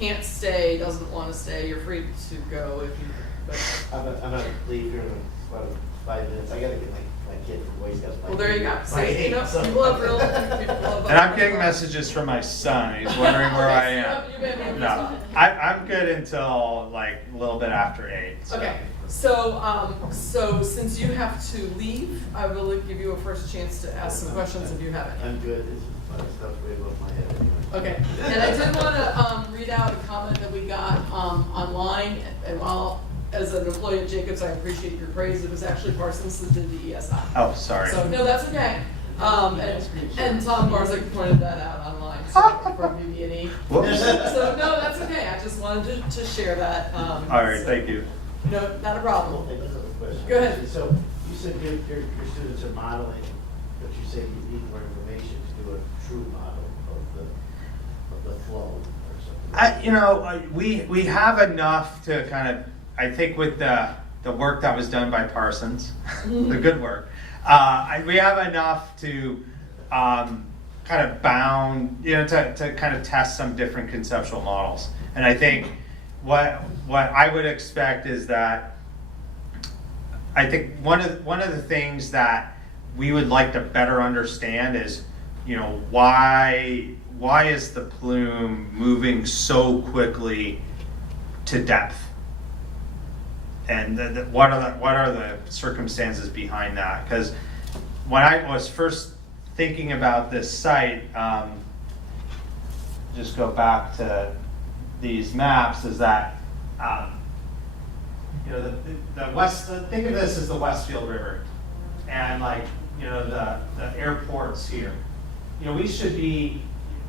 can't stay, doesn't want to stay? You're free to go if you, but. I'm gonna leave here in about 5 minutes. I gotta get my kid from Boy Scouts. Well, there you go. By 8, so. People have real, people have. And I'm getting messages from my son. He's wondering where I am. No, I'm good until like a little bit after 8. So. Okay. So since you have to leave, I will give you a first chance to ask some questions if you have any. I'm good. This stuff's way above my head anyway. Okay. And I did want to read out a comment that we got online, and while as an employee at Jacobs, I appreciate your praise. It was actually Parsons that did the ESI. Oh, sorry. So no, that's okay. And Tom Barzik pointed that out online from UB&E. Whoops. So no, that's okay. I just wanted to share that. All right, thank you. No, not a problem. I just have a question. Go ahead. So you said your students are modeling, but you say you need more information to do a true model of the flow or something. We have enough to kind of, I think with the work that was done by Parsons, the good work, we have enough to kind of bound, to kind of test some different conceptual models. And I think what I would expect is that, I think one of the things that we would like to better understand is, why is the plume moving so quickly to depth? And what are the circumstances behind that? Because when I was first thinking about this site, just go back to these maps, is that, you know, the west, think of this as the Westfield River, and like, you know, the airports here. You know, we should be,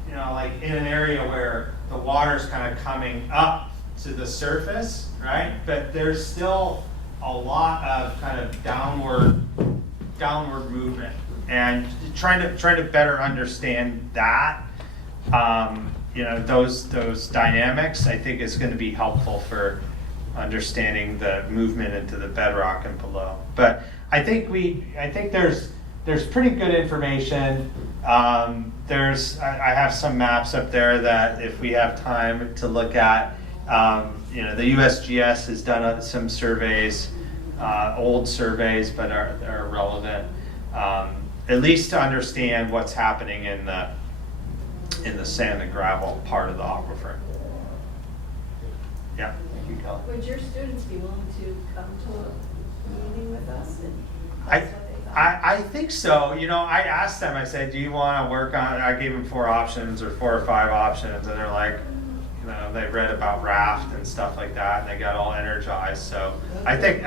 you know, like in an area where the water's kind of coming up to the surface, right? But there's still a lot of kind of downward movement, and trying to better understand that, you know, those dynamics, I think is going to be helpful for understanding the movement into the bedrock and below. But I think there's pretty good information. I have some maps up there that if we have time to look at, you know, the USGS has done some surveys, old surveys, but are relevant, at least to understand what's happening in the sand and gravel part of the aquifer. Yeah, thank you, Kelly. Would your students be willing to come to a meeting with us and I- tell us what they thought? I think so. You know, I asked them, I said, do you want to work on, I gave them 4 options or 4 or 5 options, and they're like, you know, they read about raft and stuff like that, and they got all energized. So I think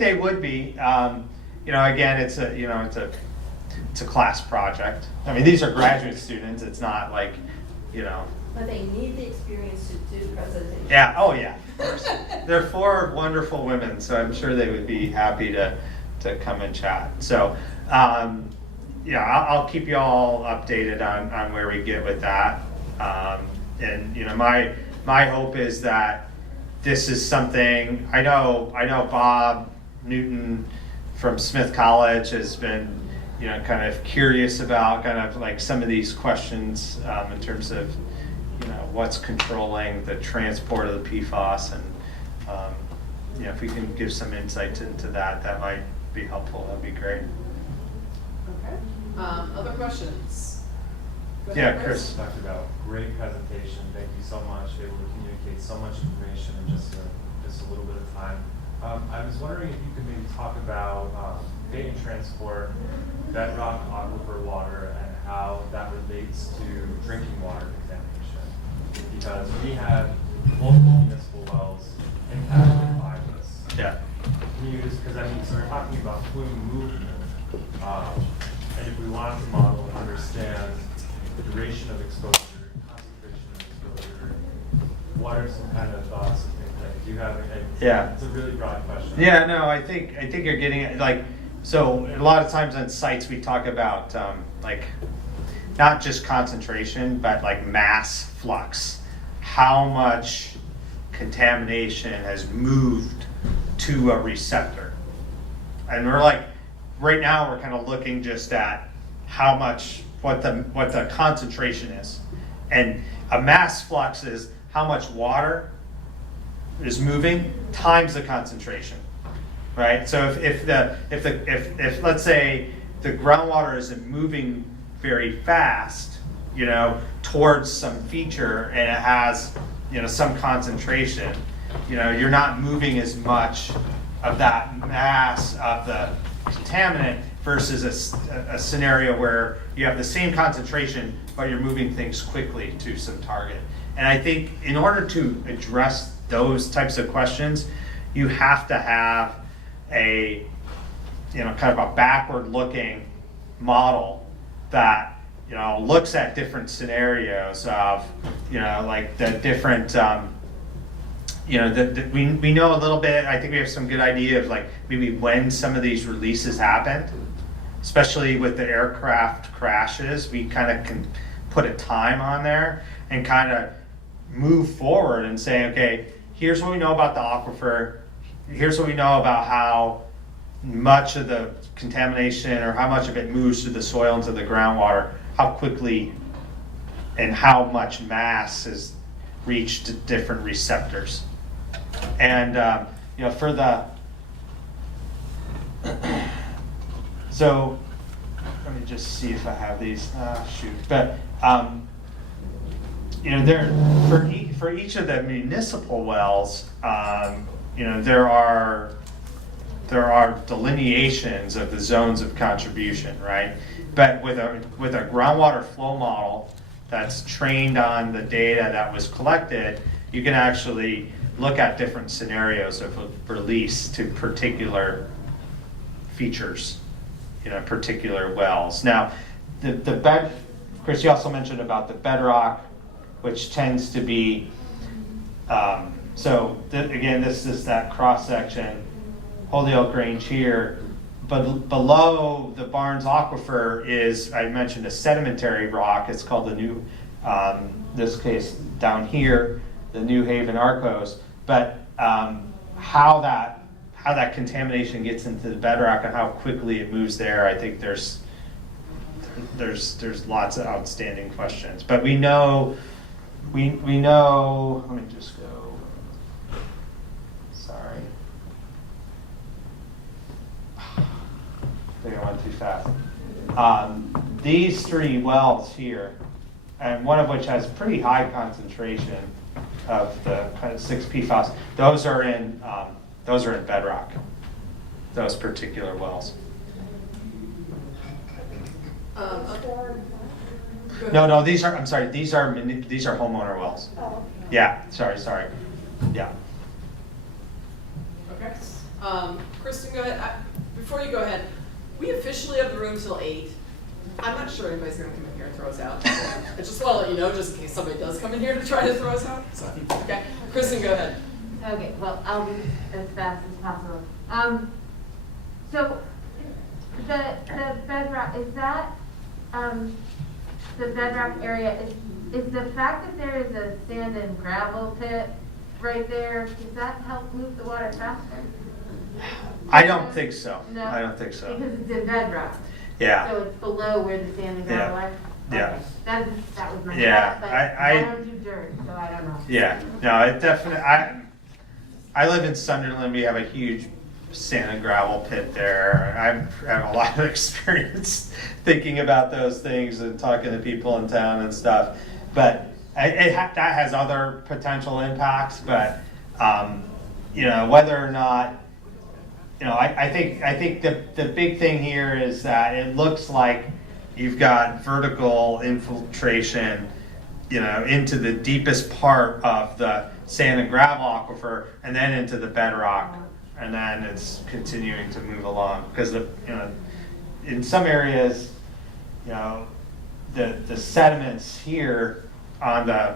they would be. You know, again, it's a class project. I mean, these are graduate students. It's not like, you know. But they need the experience to do presentations. Yeah. Oh, yeah. Of course. They're 4 wonderful women, so I'm sure they would be happy to come and chat. So, yeah, I'll keep you all updated on where we get with that. And you know, my hope is that this is something I know Bob Newton from Smith College has been, you know, kind of curious about kind of like some of these questions in terms of, you know, what's controlling the transport of the PFAS, and you know, if we can give some insight into that, that might be helpful. That'd be great. Okay. Other questions? Go Yeah, ahead, Chris. Dr. Bell, great presentation. Thank you so much. Able to communicate so much information in just a little bit of time. I was wondering if you could maybe talk about bait and transport, bedrock aquifer water, and how that relates to drinking water contamination. Because we have multiple municipal wells impacted by this. Yeah. Can you just, because I mean, so we're talking about plume movement, and if we wanted to model and understand the duration of exposure, concentration of exposure, what are some kind of thoughts and things like, do you have Yeah. It's a really broad question. Yeah, no, I think you're getting it. Like, so a lot of times on sites we talk about like not just concentration, but like mass flux. How much contamination has moved to a receptor? And we're like, right now we're kind of looking just at how much, what the concentration is. And a mass flux is how much water is moving times the concentration, right? So if let's say the groundwater isn't moving very fast, you know, towards some feature, and it has, you know, some concentration, you know, you're not moving as much of that mass of the contaminant versus a scenario where you have the same concentration, but you're moving things quickly to some target. And I think in order to address those types of questions, you have to have a, you know, kind of a backward-looking model that, you know, looks at different scenarios of, you know, like the different, you know, we know a little bit. I think we have some good idea of like maybe when some of these releases happened, especially with the aircraft crashes. We kind of can put a time on there and kind of move forward and say, okay, here's what we know about the aquifer. Here's what we know about how much of the contamination or how much of it moves through the soil into the groundwater, how quickly and how much mass has reached different receptors. And, you know, for the, so let me just see if I have these, shoot. But, you know, for each of the municipal wells, you know, there are delineations of the zones of contribution, right? But with a groundwater flow model, that's trained on the data that was collected, you can actually look at different scenarios of release to particular features, particular wells. Now, the bed, Chris, you also mentioned about the bedrock, which tends to be, again, this is that cross section, Holyoke Range here, but below the Barnes Aquifer is, I mentioned, a sedimentary rock. It's called the New, this case down here, the New Haven Arcos. But how that contamination gets into the bedrock and how quickly it moves there, I think there's lots of outstanding questions. But we know, let me just go, sorry. I think I went too fast. These 3 wells here, and one of which has pretty high concentration of the kind of 6 PFAS, those are in bedrock, those particular wells. No, these are homeowner wells. Oh. Yeah, sorry. Yeah. Okay. Kristen, go ahead. Before you go ahead, we officially have the room till 8. I'm not sure anybody's gonna come in here and throw us out. I just wanna let you know, just in case somebody does come in here to try to throw us out. So, okay. Kristen, go ahead. Okay, well, I'll be as fast as possible. So the bedrock, is that, the bedrock area, is the fact that there is a sand and gravel pit right there, does that help move the water faster? I don't think so. No? I don't think so. Because it's in bedrock. Yeah. So it's below where the sand and gravel are? Yeah. Okay. That was my Yeah, thought, but I don't do dirt, so I don't know. Yeah, no, it definitely, I live in Sunderland, we have a huge sand and gravel pit there. I have a lot of experience thinking about those things and talking to people in town and stuff. But that has other potential impacts, but, whether or not, I think the big thing here is that it looks like you've got vertical infiltration, into the deepest part of the sand and gravel aquifer, and then into the bedrock, and then it's continuing to move along. Because in some areas, the sediments here on the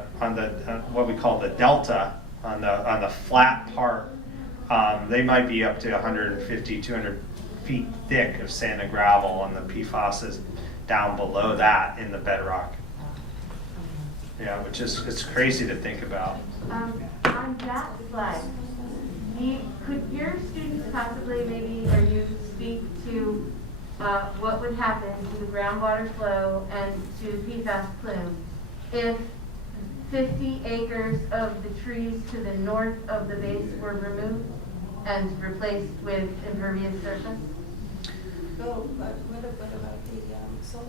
what we call the delta, on the flat part, they might be up to 150, 200 feet thick of sand and gravel, and the PFAS is down below that in the bedrock. Yeah, which is, it's crazy to think about. On that slide, could your students possibly, maybe, or you speak to what would happen to the groundwater flow and to PFAS plume if 50 acres of the trees to the north of the base were removed and replaced with impervious surface? Oh, but what about the solar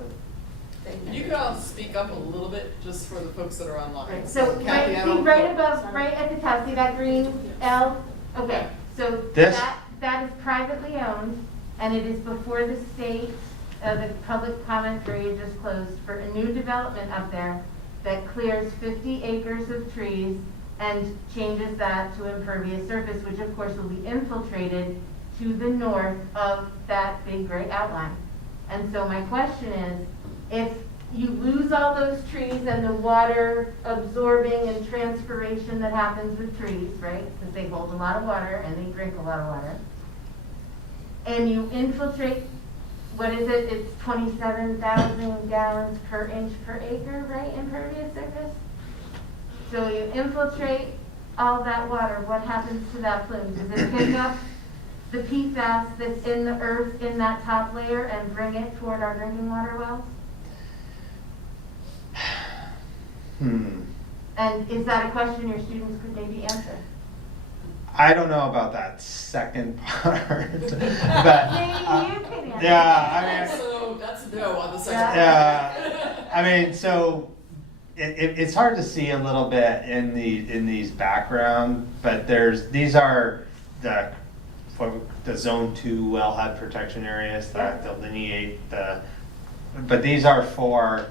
thing? You could all speak up a little bit, just for the folks that are online. Right, so Kathy, I don't- right above, right at the top, see that green L? Okay, so This? that is privately owned, and it is before the state, the public comment period just closed for a new development up there that clears 50 acres of trees and changes that to impervious surface, which of course will be infiltrated to the north of that big gray outline. And so my question is, if you lose all those trees and the water absorbing and transpiration that happens with trees, right? Because they hold a lot of water and they drink a lot of water. And you infiltrate, what is it? It's 27,000 gallons per inch per acre, right? Impervious surface. So you infiltrate all that water. What happens to that plume? Does it pick up the PFAS that's in the earth in that top layer and bring it toward our drinking water wells? And is that a question your students could maybe answer? I don't know about that second part, but Maybe you can answer. yeah, So that's a no on the second. yeah, I mean, so it's hard to see a little bit in these background, but these are the zone 2 wellhead protection areas that delineate but these are for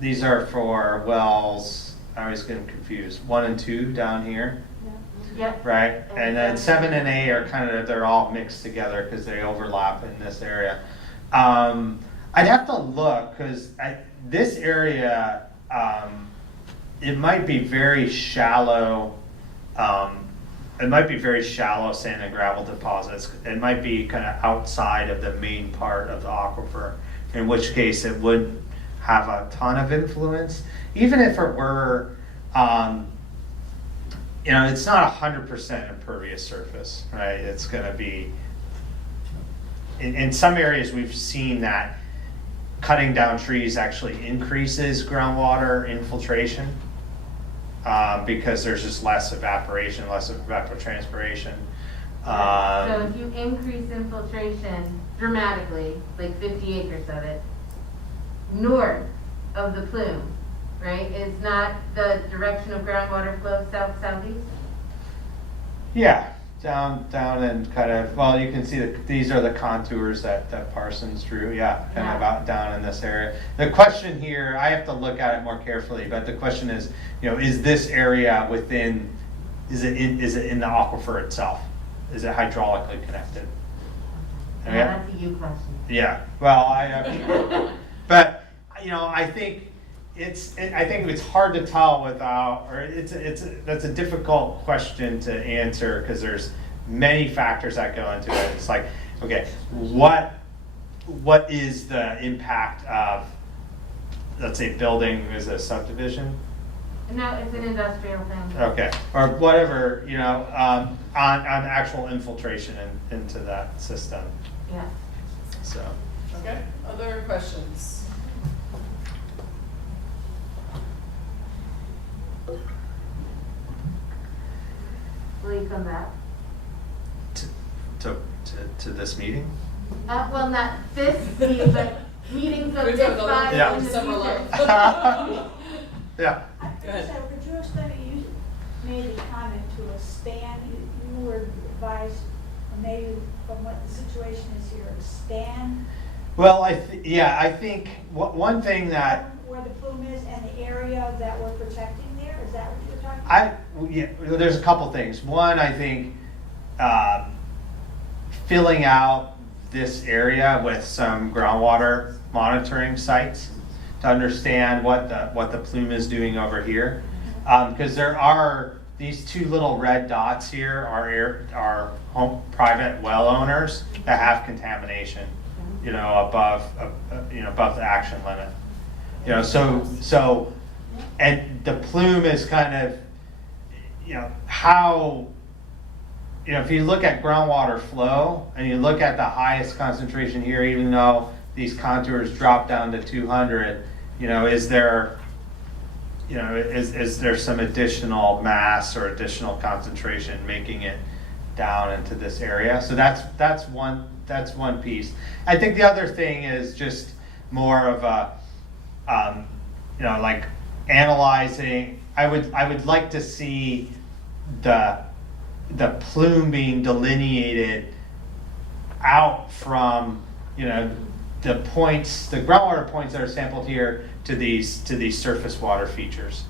these are for wells, I always get them confused, 1 and 2 down here, Yep. right? And then 7 and 8 are kind of, they're all mixed together because they overlap in this area. I'd have to look, because this area, it might be very shallow, it might be very shallow sand and gravel deposits. It might be kind of outside of the main part of the aquifer, in which case it would have a ton of influence. Even if it were, you know, it's not 100% impervious surface, right? It's gonna be, in some areas we've seen that cutting down trees actually increases groundwater infiltration. Because there's just less evaporation, less evapotranspiration. So if you increase infiltration dramatically, like 50 acres of it, north of the plume, right, is not the direction of groundwater flow south-southeast? Yeah, down and kind of, well, you can see that these are the contours that Parsons drew, yeah, kind of out down in this area. The question here, I have to look at it more carefully, but the question is, you know, is this area within, is it in the aquifer itself? Is it hydraulically connected? Yeah, that's a you question. Yeah, well, but, you know, I think it's hard to tell without, or that's a difficult question to answer because there's many factors that go into it. It's like, okay, what is the impact of, let's say, building is a subdivision? No, it's an industrial thing. Okay, or whatever, you know, on actual infiltration into that system. Yeah. So. Okay, other questions? Will you come back? To this meeting? Well, not this meeting, but meetings of We're this doing the body Yeah. in the summer future. love. Yeah. Go ahead. So, could you explain, you made a comment to expand, you were advised, or maybe from what the situation is here, expand Well, I think one thing that where the plume is and the area that we're protecting there, is that what you were talking about? there's a couple things. One, I think filling out this area with some groundwater monitoring sites to understand what the plume is doing over here, because there are these two little red dots here are home private well owners that have contamination, you know, above the action limit, you know, so and the plume is kind of, you know, how, you know, if you look at groundwater flow and you look at the highest concentration here, even though these contours drop down to 200, you know, is there some additional mass or additional concentration making it down into this area? So that's one piece. I think the other thing is just more of a, you know, like analyzing. I would like to see the plume being delineated out from, you know, the groundwater points that are sampled here to these surface water features.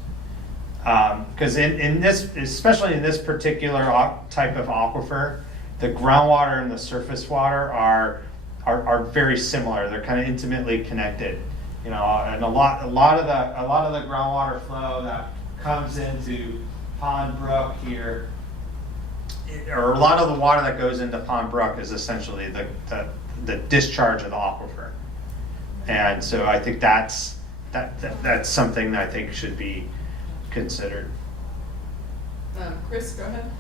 Because in this, especially in this particular type of aquifer, the groundwater and the surface water are very similar. They're kind of intimately connected, you know. And a lot of the groundwater flow that comes into Pond Brook here, or a lot of the water that goes into Pond Brook is essentially the discharge of the aquifer. And so I think that's something that I think should be considered. Chris, go ahead.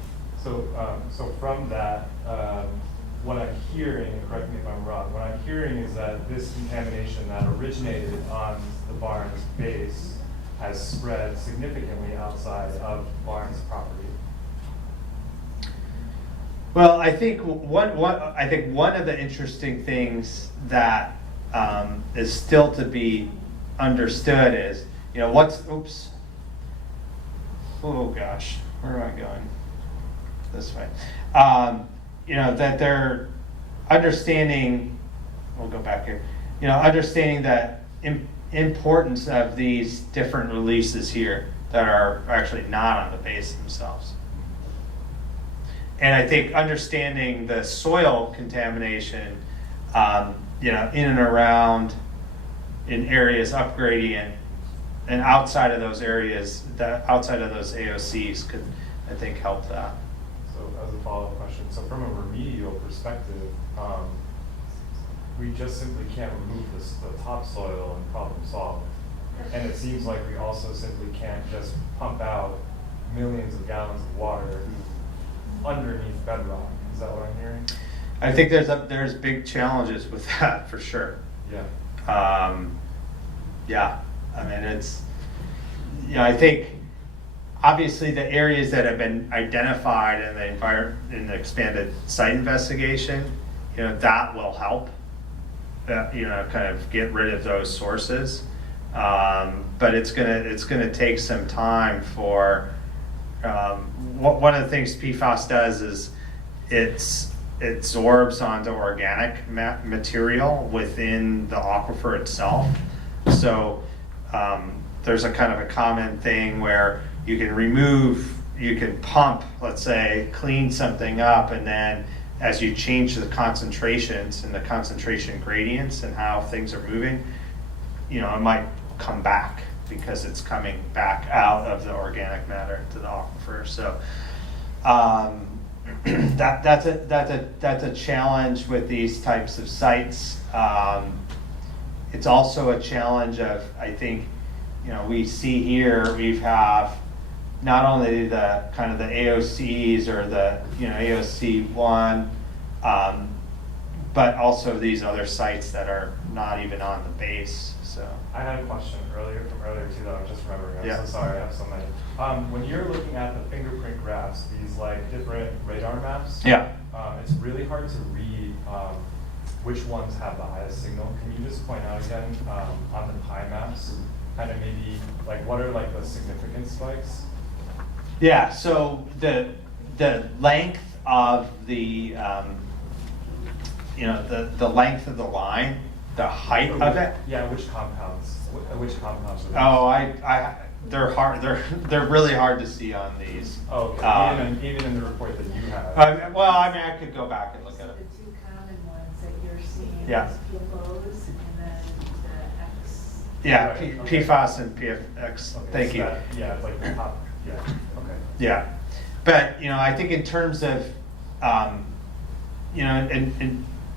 So from that, what I'm hearing, and correct me if I'm wrong, what I'm hearing is that this contamination that originated on the barn's base has spread significantly outside of barn's property. Well, I think one of the interesting things that is still to be understood is, you know, oh gosh, where am I going? This way. You know, that they're understanding, we'll go back here, you know, understanding that importance of these different releases here that are actually not on the base themselves. And I think understanding the soil contamination, in and around in areas up gradient and outside of those areas, outside of those AOCs could, I think, help that. So as a follow-up question, so from a remedial perspective, we just simply can't remove the topsoil and problem solve. And it seems like we also simply can't just pump out millions of gallons of water underneath bedrock. Is that what I'm hearing? I think there's big challenges with that for sure. Yeah. Yeah, I mean, it's, I think obviously the areas that have been identified in the expanded site investigation, that will help, kind of get rid of those sources. But it's gonna take some time for, one of the things PFAS does is it absorbs onto organic material within the aquifer itself. So there's a kind of a common thing where you can pump, let's say, clean something up, and then as you change the concentrations and the concentration gradients and how things are moving, it might come back because it's coming back out of the organic matter to the aquifer. So that's a challenge with these types of sites. It's also a challenge of, I think, we see here, we have not only the kind of the AOCs or the, AOC 1, but also these other sites that are not even on the base, so. I had a question from earlier too that I'm just remembering. I'm Yeah. so sorry, I have so many. When you're looking at the fingerprint graphs, these like different radar maps, Yeah. It's really hard to read which ones have the highest signal. Can you just point out again on the pie maps, kind of maybe like what are like the significant spikes? Yeah, so the length of the length of the line, the height of it. Yeah, which compounds? Which compounds are those? Oh, they're hard. They're really hard to see on these. Okay. Even in the report that you have. I could go back and look at it. The two common ones that you're seeing Yeah. is PFOs and then the X. Yeah, Right, okay. PFAS and PFX. Okay, Thank so you. yeah, it's like the top. Yeah. Okay. Yeah, but I think in terms of, and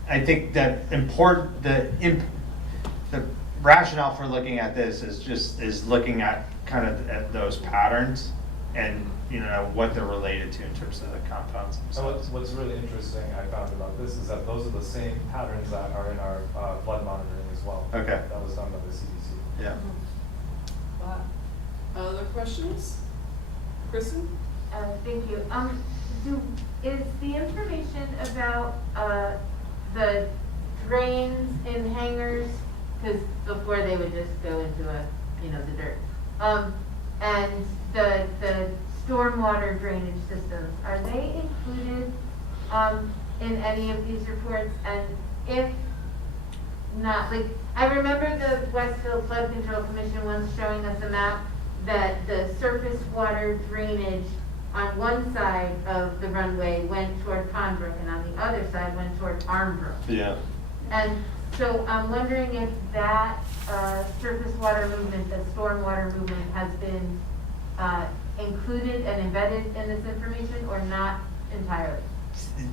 I think that the rationale for looking at this is looking at kind of at those patterns and what they're related to in terms of the compounds So themselves. what's really interesting I found about this is that those are the same patterns that are in our blood monitoring as well. Okay. That was done by the CDC. Yeah. Wow. Other questions? Kristen? Thank you. Is the information about the drains in hangars, because before they would just go into the dirt, and the stormwater drainage systems, are they included in any of these reports? And if not, I remember the Westfield Flood Control Commission once showing us a map that the surface water drainage on one side of the runway went toward Pondbrook and on the other side went toward Armbrook. Yeah. And so I'm wondering if that surface water movement, the storm water movement has been included and embedded in this information or not entirely?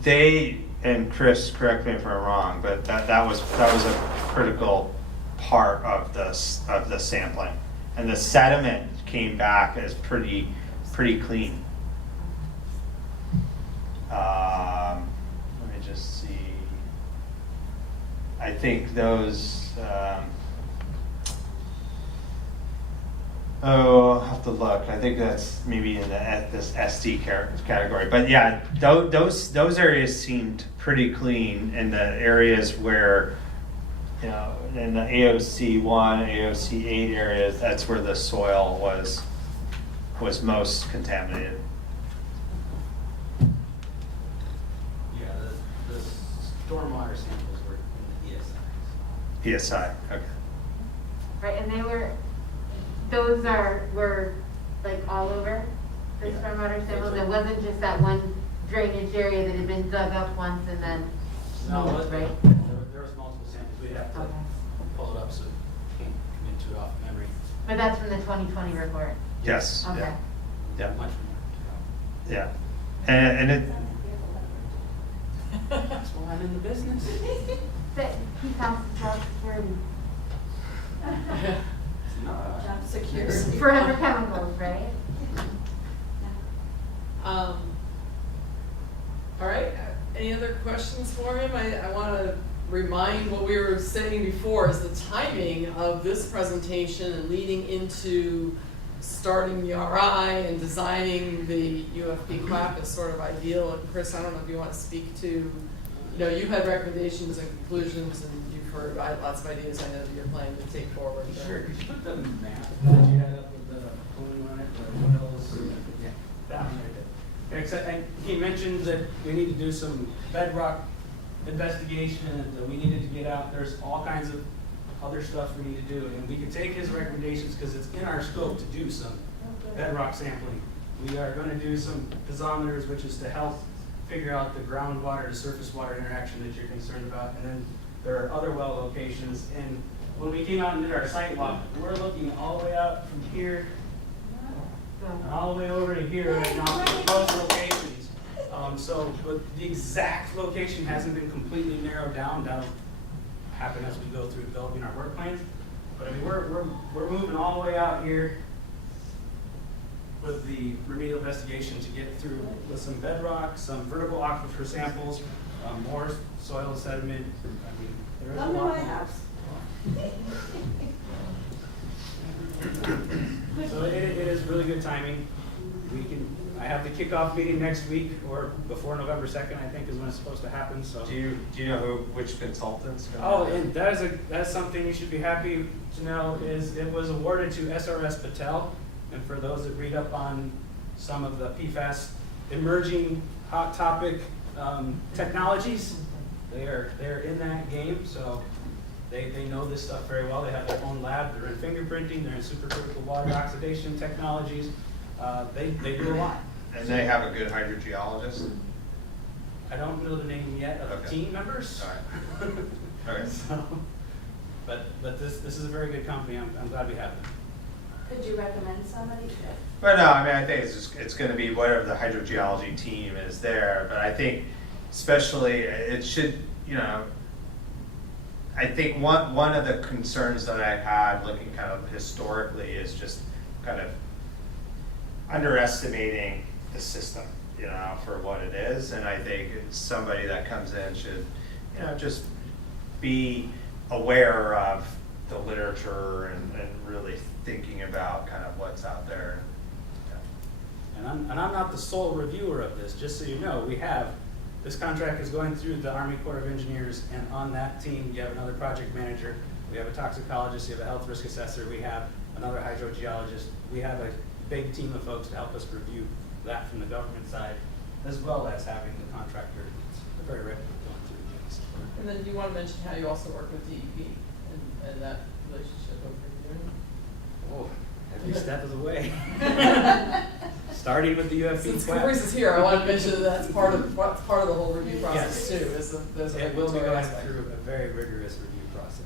They, and Chris, correct me if I'm wrong, but that was a critical part of the sampling. And the sediment came back as pretty clean. Let me just see. I think those, I'll have to look. I think that's maybe in this ST category. But yeah, those areas seemed pretty clean in the areas where, in the AOC 1, AOC 8 areas, that's where the soil was most contaminated. Yeah, the stormwater samples were in the ESI. PSI, okay. right, and were like all over the stormwater samples? It wasn't just that one drainage area that had been dug up once and then No, moved, right? there was multiple samples, we'd have to Okay. pull it up, so can't commit to it off memory. But that's from the 2020 report? Yes, Okay. yeah, yeah, Much more. yeah. And it, That's why I'm in the business. But he passed job security. Job security. Forever chemicals, right? All right, any other questions for him? I want to remind what we were saying before is the timing of this presentation and leading into starting the RI and designing the UFP QAP is sort of ideal. And Chris, I don't know if you want to speak to, you know, you've had recommendations and conclusions and you've heard lots of ideas I know that you're planning to take forward. Sure, could you put the map that you had up with the plume on it, the wells, yeah, down there. Except, and he mentioned that we need to do some bedrock investigation, that we needed to get out, there's all kinds of other stuff we need to do, and we can take his recommendations, because it's in our scope to do some bedrock sampling. We are gonna do some piezometers, which is to help figure out the groundwater to surface water interaction that you're concerned about, and then there are other well locations, and when we came out and did our site walk, we're looking all the way out from here, and all the way over to here right now, proposed locations. But the exact location hasn't been completely narrowed down. That'll happen as we go through developing our work plans. But I mean, we're moving all the way out here with the remedial investigation to get through with some bedrock, some vertical aquifer samples, more soil sediment. I mean, there is a Come to lot my more. house. So it is really good timing. I have the kickoff meeting next week, or before November 2nd, I think is when it's supposed to happen, so. do you know which consultants? Oh, and that's something you should be happy to know, is it was awarded to SRS Patel. And for those that read up on some of the PFAS emerging hot topic technologies, they're in that game, so they know this stuff very well. They have their own lab, they're in fingerprinting, they're in supercritical water oxidation technologies. They do a lot. And they have a good hydrogeologist? I don't know the name yet of the Okay. team members. All right. All right. So, but this is a very good company. I'm glad we have them. Could you recommend somebody? But no, I mean, I think it's going to be whatever the hydrogeology team is there. But I think, especially, it should, you know, I think one of the concerns that I had looking kind of historically is just kind of underestimating the system, you know, for what it is. And I think it's somebody that comes in should, you know, just be aware of the literature and really thinking about kind of what's out there. And I'm not the sole reviewer of this, just so you know. This contract is going through the Army Corps of Engineers, and on that team, you have another project manager, we have a toxicologist, you have a health risk assessor, we have another hydrogeologist. We have a big team of folks to help us review that from the government side, as well as having the contractor. It's very reputable going through things. And then do you want to mention how you also work with DEP and that relationship over here? Oh, every step of the way. Starting with the UFP. Since Chris is here, I want to mention that that's part of the whole review process Yes. too. There's a It will be regulatory going aspect. through a very rigorous review process.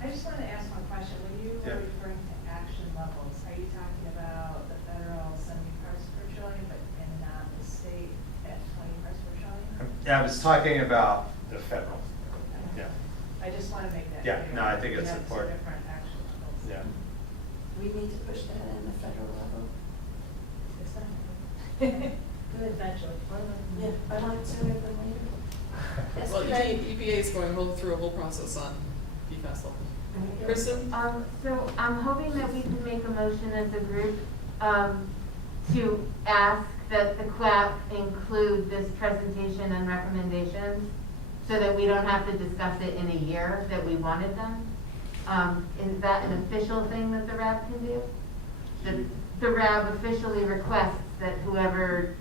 I just wanted to ask one question. When you Yeah. were referring to action levels, are you talking about the federal 70 parts per trillion, but and not the state at 20 parts per trillion? Yeah, I was talking about the federal. Yeah. I just want to make that Yeah, clear. no, I think We it's have important. two different action levels. Yeah. We need to push that in the federal level. It's not. Eventually. Yeah, I want it sooner than later. Yes, Well, Craig? EPA is going through a whole process on PFAS levels. Kristen? So I'm hoping that we can make a motion as a group to ask that the QAP include this presentation and recommendations so that we don't have to discuss it in a year that we wanted them. Is that an official thing that the RAB can do? The RAB officially requests that whoever,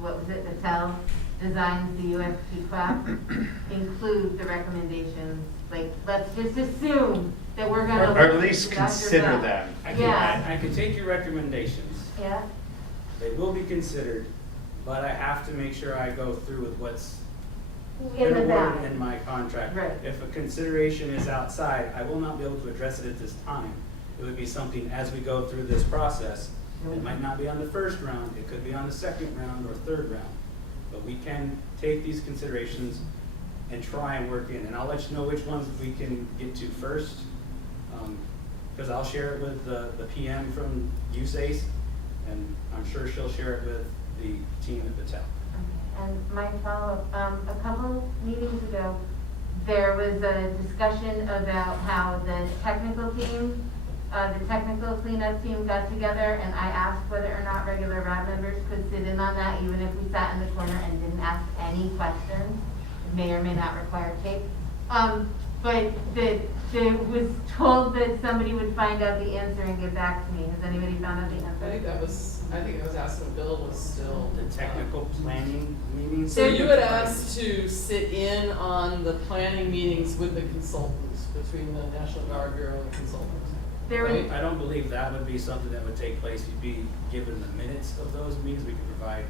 what was it, Patel, designs the UFP QAP include the recommendations. Like, let's just assume that we're gonna. Or at least listen to Dr. consider Bell. them. Yeah. I can take your recommendations. Yeah, They will be considered, but I have to make sure I go through with what's in been the awarded back. in my contract. Right. If a consideration is outside, I will not be able to address it at this time. It would be something as we go through this process. It might not be on the first round, it could be on the second round or third round. But we can take these considerations and try and work in, and I'll let you know which ones we can get to first. Because I'll share it with the PM from USACE, and I'm sure she'll share it with the team at Boutt. And my follow-up, a couple meetings ago, there was a discussion about how the technical team, the technical cleanup team got together, and I asked whether or not regular RAB members could sit in on that, even if we sat in the corner and didn't ask any questions. It may or may not require tape. But it was told that somebody would find out the answer and get back to me. Has anybody found out the answer? I think it was asked when Bill was still. The technical planning meetings. So you had asked to sit in on the planning meetings with the consultants, between the National Guard Bureau and the consultants. Right? I don't believe that would be something that would take place. You'd be given the minutes of those meetings. We can provide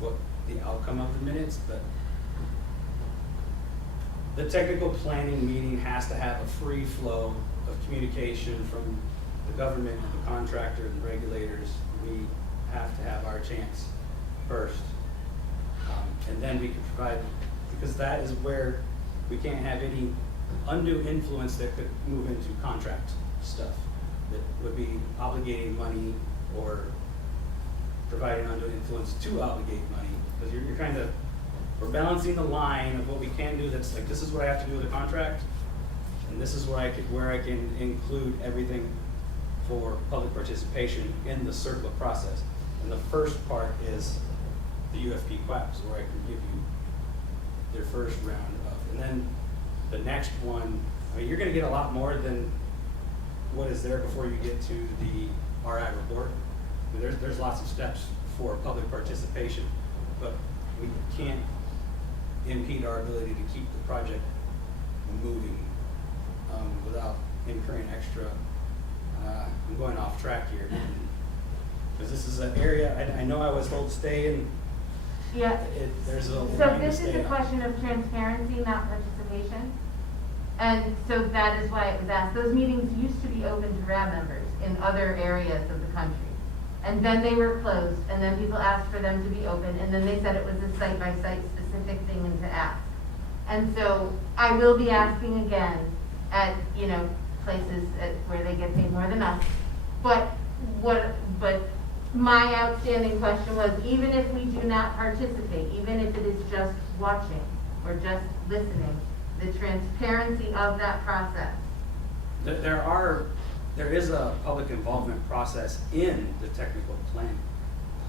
what the outcome of the minutes, but the technical planning meeting has to have a free flow of communication from the government, the contractor, and the regulators. We have to have our chance first. And then we can provide, because that is where we can't have any undue influence that could move into contract stuff that would be obligating money or providing undue influence to obligate money. Because you're kind of, we're balancing the line of what we can do that's like, this is what I have to do with a contract, and this is where I can include everything for public participation in the CERCLA process. And the first part is the UFP QAPs, where I can give you their first round of, and then the next one, I mean, you're gonna get a lot more than what is there before you get to the RI report. I mean, there's lots of steps for public participation, but we can't impede our ability to keep the project moving without incurring extra. I'm going off track here because this is an area I know I was told to stay in. Yeah. There's a So line to this stay is a on. question of transparency, not participation. And so that is why it was asked. Those meetings used to be open to RAB members in other areas of the country. And then they were closed, and then people asked for them to be open, and then they said it was a site-by-site specific thing and to ask. And so I will be asking again at, places where they get paid more than us. But my outstanding question was, even if we do not participate, even if it is just watching or just listening, the transparency of that process. There is a public involvement process in the technical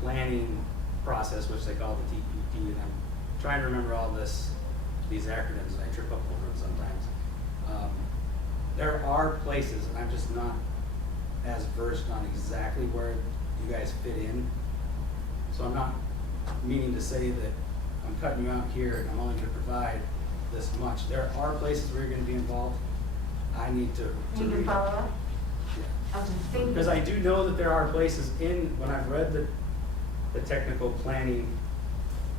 planning process, which they call the TPP, and I'm trying to remember all these acronyms, and I trip up over them sometimes. There are places, and I'm just not as versed on exactly where you guys fit in. So I'm not meaning to say that I'm cutting you out here and I'm only going to provide this much. There are places where you're going to be involved. I need to You can read. follow up? Yeah. Okay, thank you. Because I do know that there are places when I've read the technical planning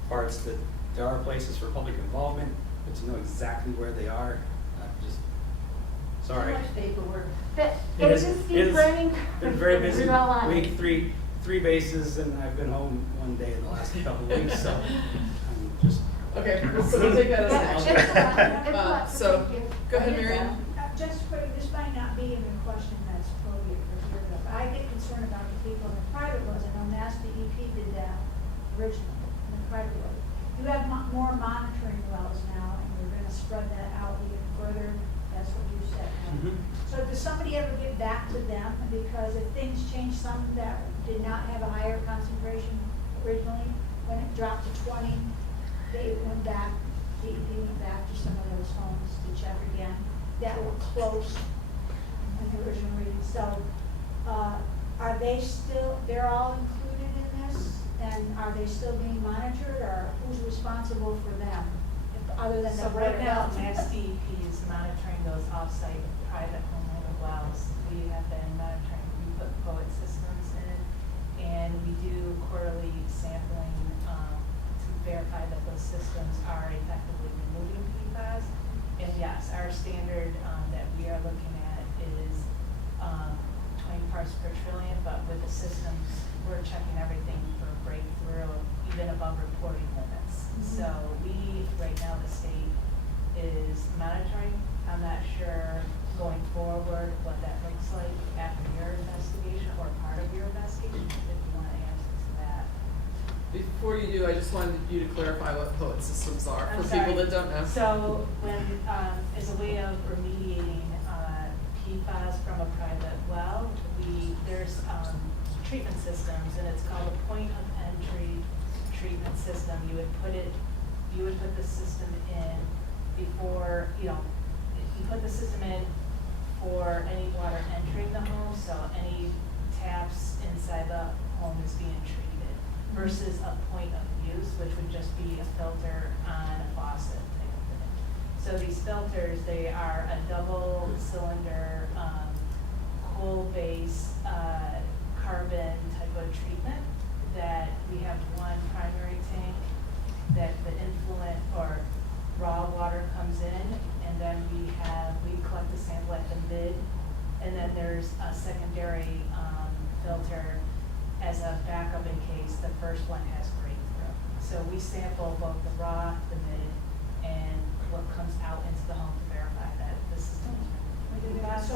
parts, that there are places for public involvement, but to know exactly where they are, I'm just, sorry. Too much paperwork. It's a steep learning. Been very busy We're all on week, it. three bases, and I've been home one day in the last couple of weeks, so I'm just. Okay, so we'll take that as Yeah, an it's a lot, action. it's a lot, So, thank you. go ahead, Miriam. Just for, this might not be in the question that's appropriate for here, but I get concerned about the people in the private wells. I know Mass DEP did that originally in the private wells. You have more monitoring wells now, and we're gonna spread that out even further. That's what you said. Mhm. So does somebody ever get back to them? Because if things change, some that did not have a higher concentration originally, when it dropped to 20, they went back, DEP went back to some of those homes to check again that were close in the original reading. So, are they still, they're all included in this? And are they still being monitored, or who's responsible for them? Other than the So right now, breakdown? Mass DEP is monitoring those off-site private homeowner wells. We have been monitoring, we put Boutt systems in, and we do quarterly sampling to verify that those systems are effectively removing PFAS. And yes, our standard that we are looking at is 20 parts per trillion, but with the systems, we're checking everything for breakthrough, even above reporting limits. So we, right now, the state is monitoring. I'm not sure going forward what that looks like after your investigation or part of your investigation, if you want to answer to that. Before you do, I just wanted you to clarify what Boutt systems are I'm for people sorry. that don't know. So when, as a way of remediating PFAS from a private well, there's treatment systems, and it's called a point of entry treatment system. You would put the system in before, you put the system in for any water entering the home, so any taps inside the home is being treated, versus a point of use, which would just be a filter on a faucet type of thing. So these filters, they are a double cylinder, coal base, carbon type of treatment, that we have one primary tank that the influent or raw water comes in, and then we collect the sample at the mid, and then there's a secondary filter as a backup in case the first one has breakthrough. So we sample both the raw, the mid, and what comes out into the home to verify that the system is So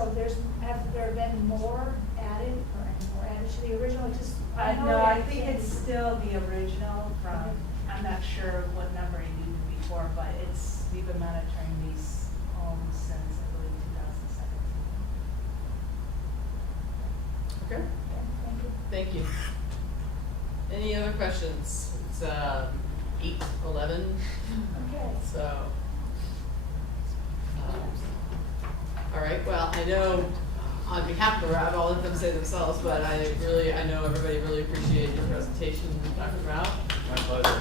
have there been more added or any more added to the original? Just, know No, I that think it's still the original from, I'm not sure what number it used before, but we've been monitoring these homes since, I believe, 2017. Okay, thank you. Any other questions? It's 8:11, Okay. so. All right, well, I know on behalf of the RAB, I'll let them say themselves, but I know everybody really appreciated your presentation, Dr. Boutt. My pleasure.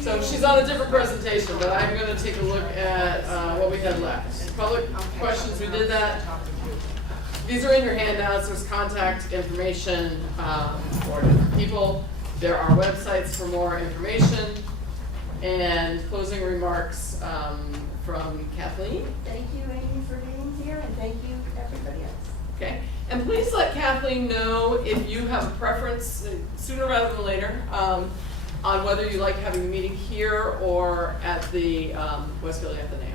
So she's on a different presentation, but I'm going to take a look at what we had left. Public questions, we did that. These are in your handouts. There's contact information for different people. There are websites for more information. And closing remarks from Kathleen. Thank you, Amy, for being here, and thank you, everybody else. Okay, and please let Kathleen know if you have a preference, sooner rather than later, on whether you like having the meeting here or at the Westfield Athenaeum.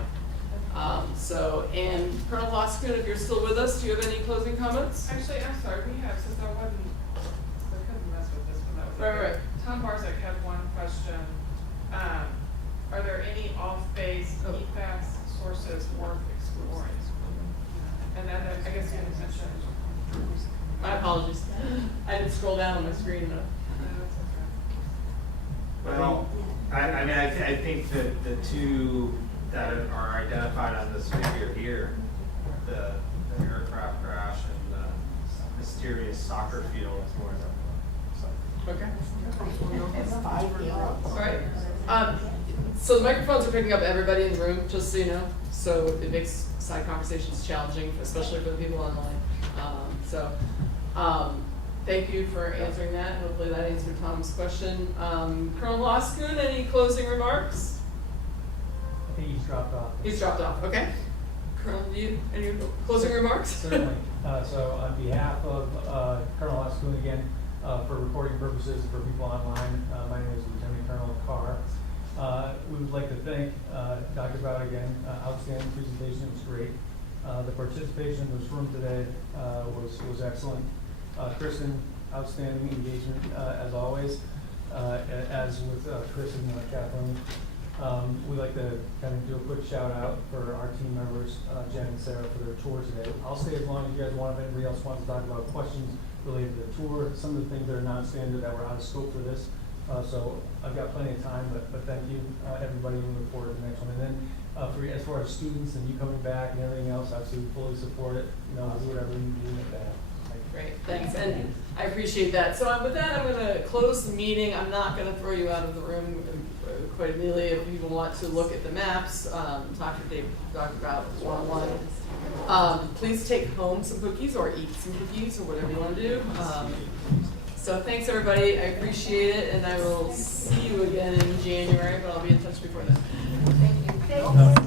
And Colonel Hoskin, if you're still with us, do you have any closing comments? Actually, I'm sorry, we have, since I couldn't mess with this when that was. Right. Tom Barzak had one question. Are there any off-base PFAS sources worth exploring? And then I guess you didn't mention. My apologies. I didn't scroll down on my screen enough. Well, I think that the two that are identified on this figure here, the aircraft crash and the mysterious soccer field. Okay. All right. So the microphones are picking up everybody in the room, just so you know. So it makes side conversations challenging, especially for the people online. Thank you for answering that. Hopefully that answered Tom's question. Colonel Loskun, any closing remarks? I think he's dropped off. He's dropped off. Okay. Colonel, any closing remarks? Certainly. So on behalf of Colonel Loskun again, for recording purposes for people online, my name is Lieutenant Colonel Carr. We would like to thank Dr. Boutt again. Outstanding presentation, it was great. The participation in this room today was excellent. Kristen, outstanding engagement as always. As with Chris and Kathleen, we'd like to kind of do a quick shout out for our team members, Jen and Sarah, for their tour today. I'll stay as long as you guys want. If anybody else wants to talk about questions related to the tour, some of the things that are not standard that were out of scope for this. So I've got plenty of time, but thank you, everybody. We look forward to the next one. And then as far as students and you coming back and everything else, obviously we fully support it. We'll do whatever we need to do with that. Thank you. Great, thanks, and I appreciate that. So with that, I'm gonna close the meeting. I'm not gonna throw you out of the room quite immediately. If people want to look at the maps, talk to Dave, talk about one-on-one. Please take home some cookies or eat some cookies or whatever you wanna do. So thanks, everybody. I appreciate it, and I will see you again in January, but I'll be in touch before then. Thank you.